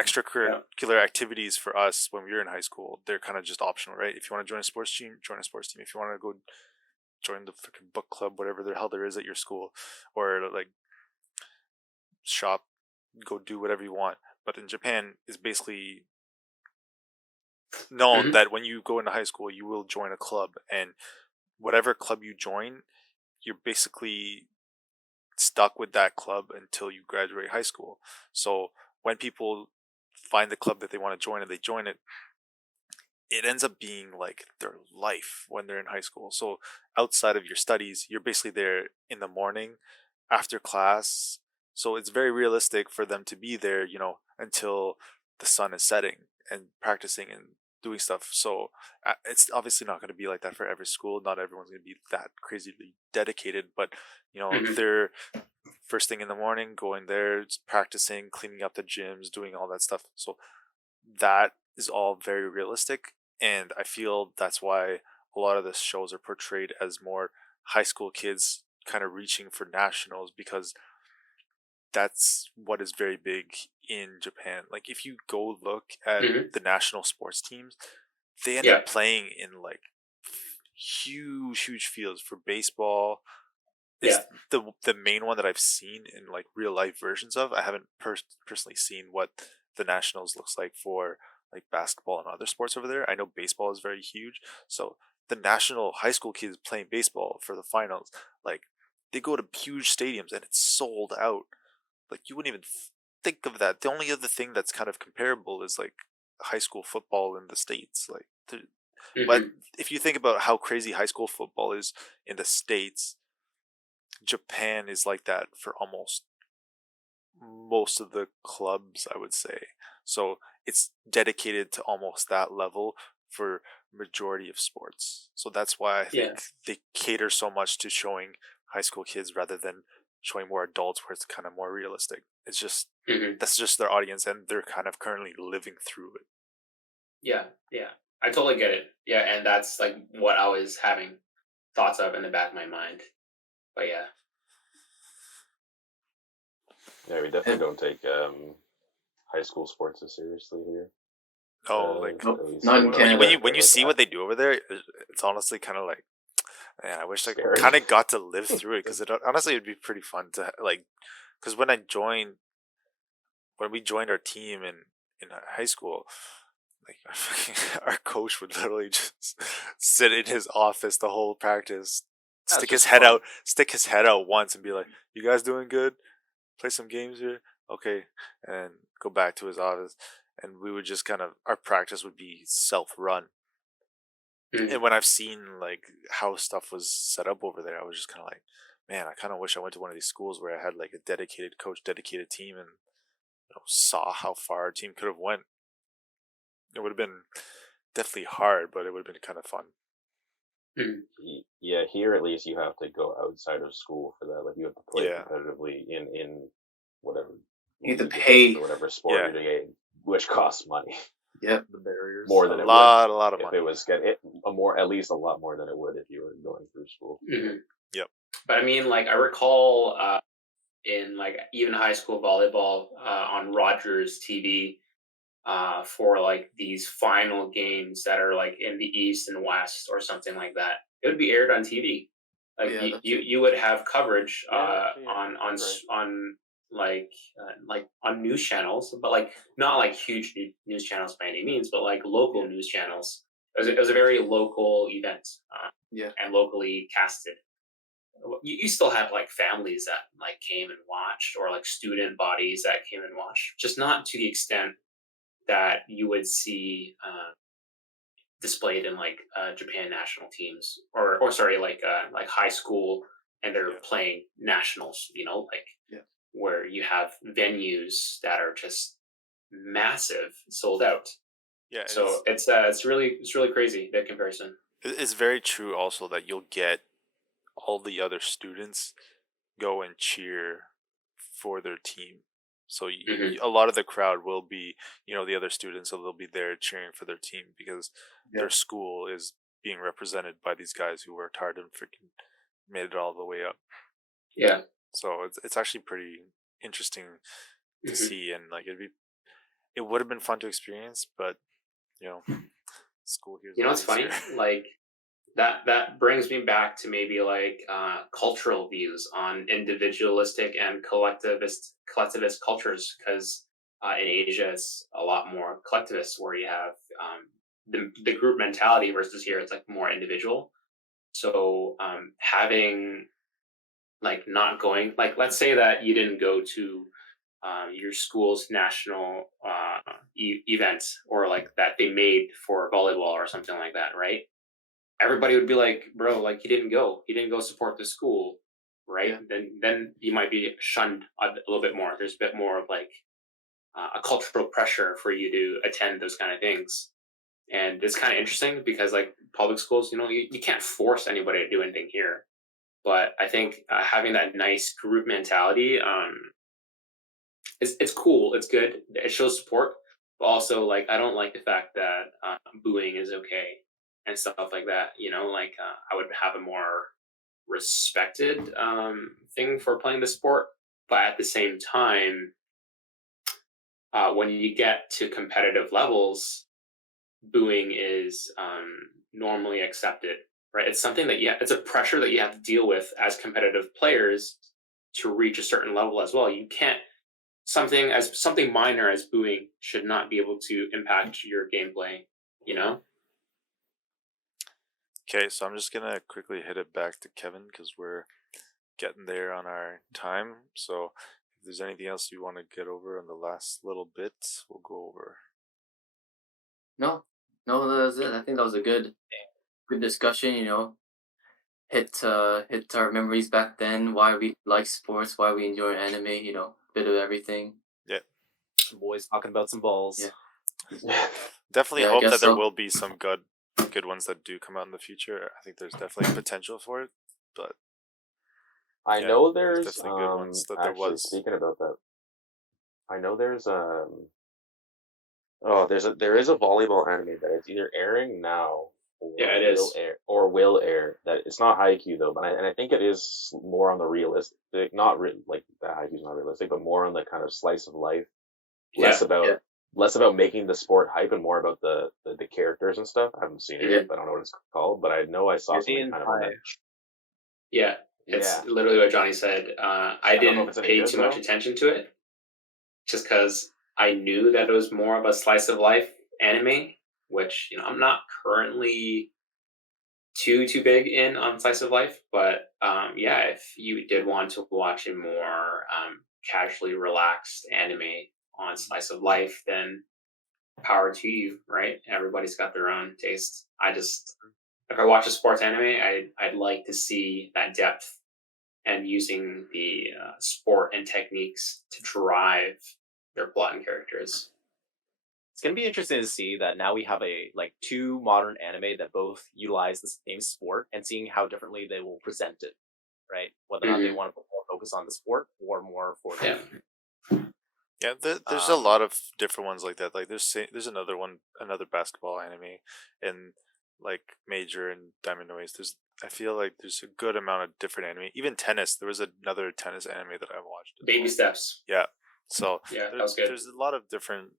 extracurricular activities for us when we were in high school, they're kind of just optional, right? If you want to join a sports team, join a sports team. If you want to go join the freaking book club, whatever the hell there is at your school, or like shop, go do whatever you want. But in Japan, it's basically known that when you go into high school, you will join a club, and whatever club you join, you're basically stuck with that club until you graduate high school. So when people find the club that they want to join and they join it, it ends up being like their life when they're in high school. So outside of your studies, you're basically there in the morning after class. So it's very realistic for them to be there, until the sun is setting and practicing and doing stuff. So it's obviously not going to be like that for every school. Not everyone's going to be that crazily dedicated, but they're first thing in the morning going there, just practicing, cleaning up the gyms, doing all that stuff. So that is all very realistic, and I feel that's why a lot of the shows are portrayed as more high school kids kind of reaching for nationals, because that's what is very big in Japan. Like if you go look at the national sports teams, they end up playing in like huge fields for baseball. Yeah. Is the main one that I've seen in like real life versions of. I haven't personally seen what the Nationals looks like for like basketball and other sports over there. I know baseball is very huge, so the national high school kids playing baseball for the finals, like they go to huge stadiums and it's sold out. Like you wouldn't even think of that. The only other thing that's kind of comparable is like high school football in the States. Like, but Hmm. if you think about how crazy high school football is in the States, Japan is like that for almost most of the clubs, I would say. So it's dedicated to almost that level for majority of sports. So that's why I Yeah. think they cater so much to showing high school kids rather than showing more adults where it's kind of more realistic. It's just Hmm. that's just their audience and they're kind of currently living through it. Yeah. Yeah. I totally get it. Yeah, and that's like what I was having thoughts of in the back of my mind. But yeah. Yeah, we definitely don't take high school sports as seriously here. Oh, like Nope, At least not in in Canada. when you like, see what they do over there, it's honestly kind of like, man, I wish I Scary. kind of got to live through it because it honestly it'd be pretty fun to like, because when we joined our team in high school, like our coach would literally just sit in his office the whole practice, That's stick his just head fun. out, stick his head out once, and be like, "You guys doing good? Play some games here, okay?" And go back to his office, and we would just kind of our practice would be self-run. Mhm. And when I've seen like how stuff was set up over there, I was just kind of like, man, I kind of wish I went to one of these schools where I had like a dedicated coach, dedicated team, and saw how far our team could have went. It would have been definitely hard, but it would have been kind of fun. Mhm. Yeah, here at least you have to go outside of school for that. Like you have to play Yeah, competitively in whatever You have to league it is pay. or whatever sport yeah, you're doing, which costs money Yep. The barriers. more a than it would lot of if it money. was get it a more at least a lot more than it would if you were going through school. Mhm. Yep. But I mean, like I recall in like even high school volleyball on Rogers TV for like these final games that are like in the East and West or something like that. It would be aired on TV. Oh, Like yeah, that's you would have coverage Yeah, right. on like on news channels, but like not like huge news channels by any means, but like local news channels. It was a very local event yeah. and locally casted. You still had like families that like came and watched, or like student bodies that came and watched, just not to the extent that you would see displayed in like Japan national teams, or sorry, like high school, and they're Yeah, playing nationals. You know, like Yeah. where you have venues that are just massive, sold out. yeah. So it's really crazy, that comparison. It's very true also that you'll get all the other students go and cheer for their team. So Hmm. a lot of the crowd will be, the other students, so they'll be there cheering for their team because Yeah. their school is being represented by these guys who worked hard and freaking made it all the way up. Yeah. So it's actually pretty interesting to Hmm. see, and like it would have been fun to experience, but you know, school here is You a know lot what's easier. funny? Like that brings me back to maybe like cultural views on individualistic and collectivist cultures, because in Asia it's a lot more collectivist, where you have the group mentality, versus here it's like more individual. So having like not going, like let's say that you didn't go to your school's national event, or like that they made for volleyball or something like that, right? Everybody would be like, "Bro, like you didn't go support the school, right?" Yeah. Then you might be shunned a little bit more. There's a bit more of like a cultural pressure for you to attend those kind of things, and it's kind of interesting because like public schools, you can't force anybody to do anything here. But I think having that nice group mentality, it's cool. It's good. It shows support, but also like I don't like the fact that booing is okay and stuff like that. Like I would have a more respected thing for playing the sport, but at the same time, when you get to competitive levels, booing is normally accepted. right? It's something that it's a pressure that you have to deal with as competitive players to reach a certain level as well. You can't something minor as booing should not be able to impact your gameplay. You know? Okay, so I'm just gonna quickly hit it back to Kevin because we're getting there on our time. So if there's anything else you want to get over in the last little bit, we'll go over. No, no, that was it. I think that was a good discussion. Hit our memories back then. Why we like sports. Why we enjoy anime. Bit of everything. Some boys talking about some balls. Yeah. Definitely Yeah, I hope guess that there so. will be some good ones that do come out in the future. I think there's definitely potential for it, but I Yeah, know there's there's definitely good ones that there actually was. speaking about that, I know there's there is a volleyball anime that it's either airing now or Yeah, it will is. air that it's not Haikyuu though, but I think it is more on the realistic, not like the Haikyuu's not realistic, but more on the kind of slice of life, less Yeah. about Yeah. less about making the sport hype and more about the characters and stuff. I haven't seen it yet, but I don't know what it's called, but I know I saw You're something being kind of on that. high. Yeah. It's Yeah. literally what Johnny said. I don't know if didn't it's any pay good, too much though. attention to it just because I knew that it was more of a slice of life anime, which I'm not currently too big in on slice of life, but yeah, if you did want to watch a more casually relaxed anime on slice of life, then power to you, right? Everybody's got their own taste. If I watch a sports anime, I'd like to see that depth and using the sport and techniques to drive their plot and characters. It's gonna be interesting to see that now we have two modern anime that both utilize the same sport and seeing how differently they will present it, right? Whether or not they want to put more focus on the sport or more for the Yeah, there's a lot of different ones like that. Like there's another basketball anime, and like Major and Diamond Noise. I feel like there's a good amount of different anime. Even tennis. There was another tennis anime that I watched. Baby steps. Yeah. So Yeah, that was good. there's a lot of different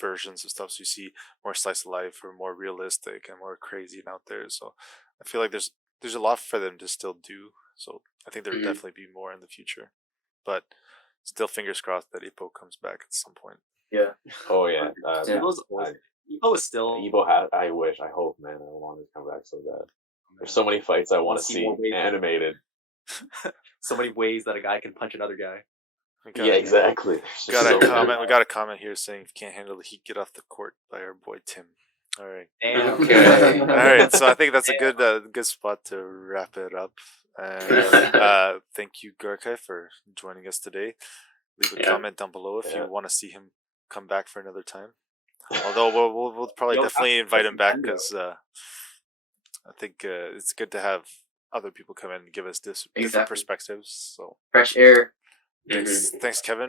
versions of stuff. So you see more slice of life or more realistic and more crazy and out there. So I feel like there's a lot for them to still do. So I think there'll definitely be more in the future. But still fingers crossed that Ippo comes back at some point. Yeah. Oh yeah, Ippo is still. I wish, I hope, man. I want to come back so bad. There's so many fights I want to see more ways. animated. So many ways that a guy can punch another guy. Yeah, exactly. We got a comment here saying if you can't handle the heat, get off the court by our boy Tim. All right. Damn. Okay. All right. So I think that's a good spot to wrap it up. And thank you, Gorkai, for joining us today. Leave a comment down below if you want to see him come back for another time. Although we'll probably definitely invite him back because I think it's good to have other people come in and give us different perspectives. So Fresh air. thanks, Kevin.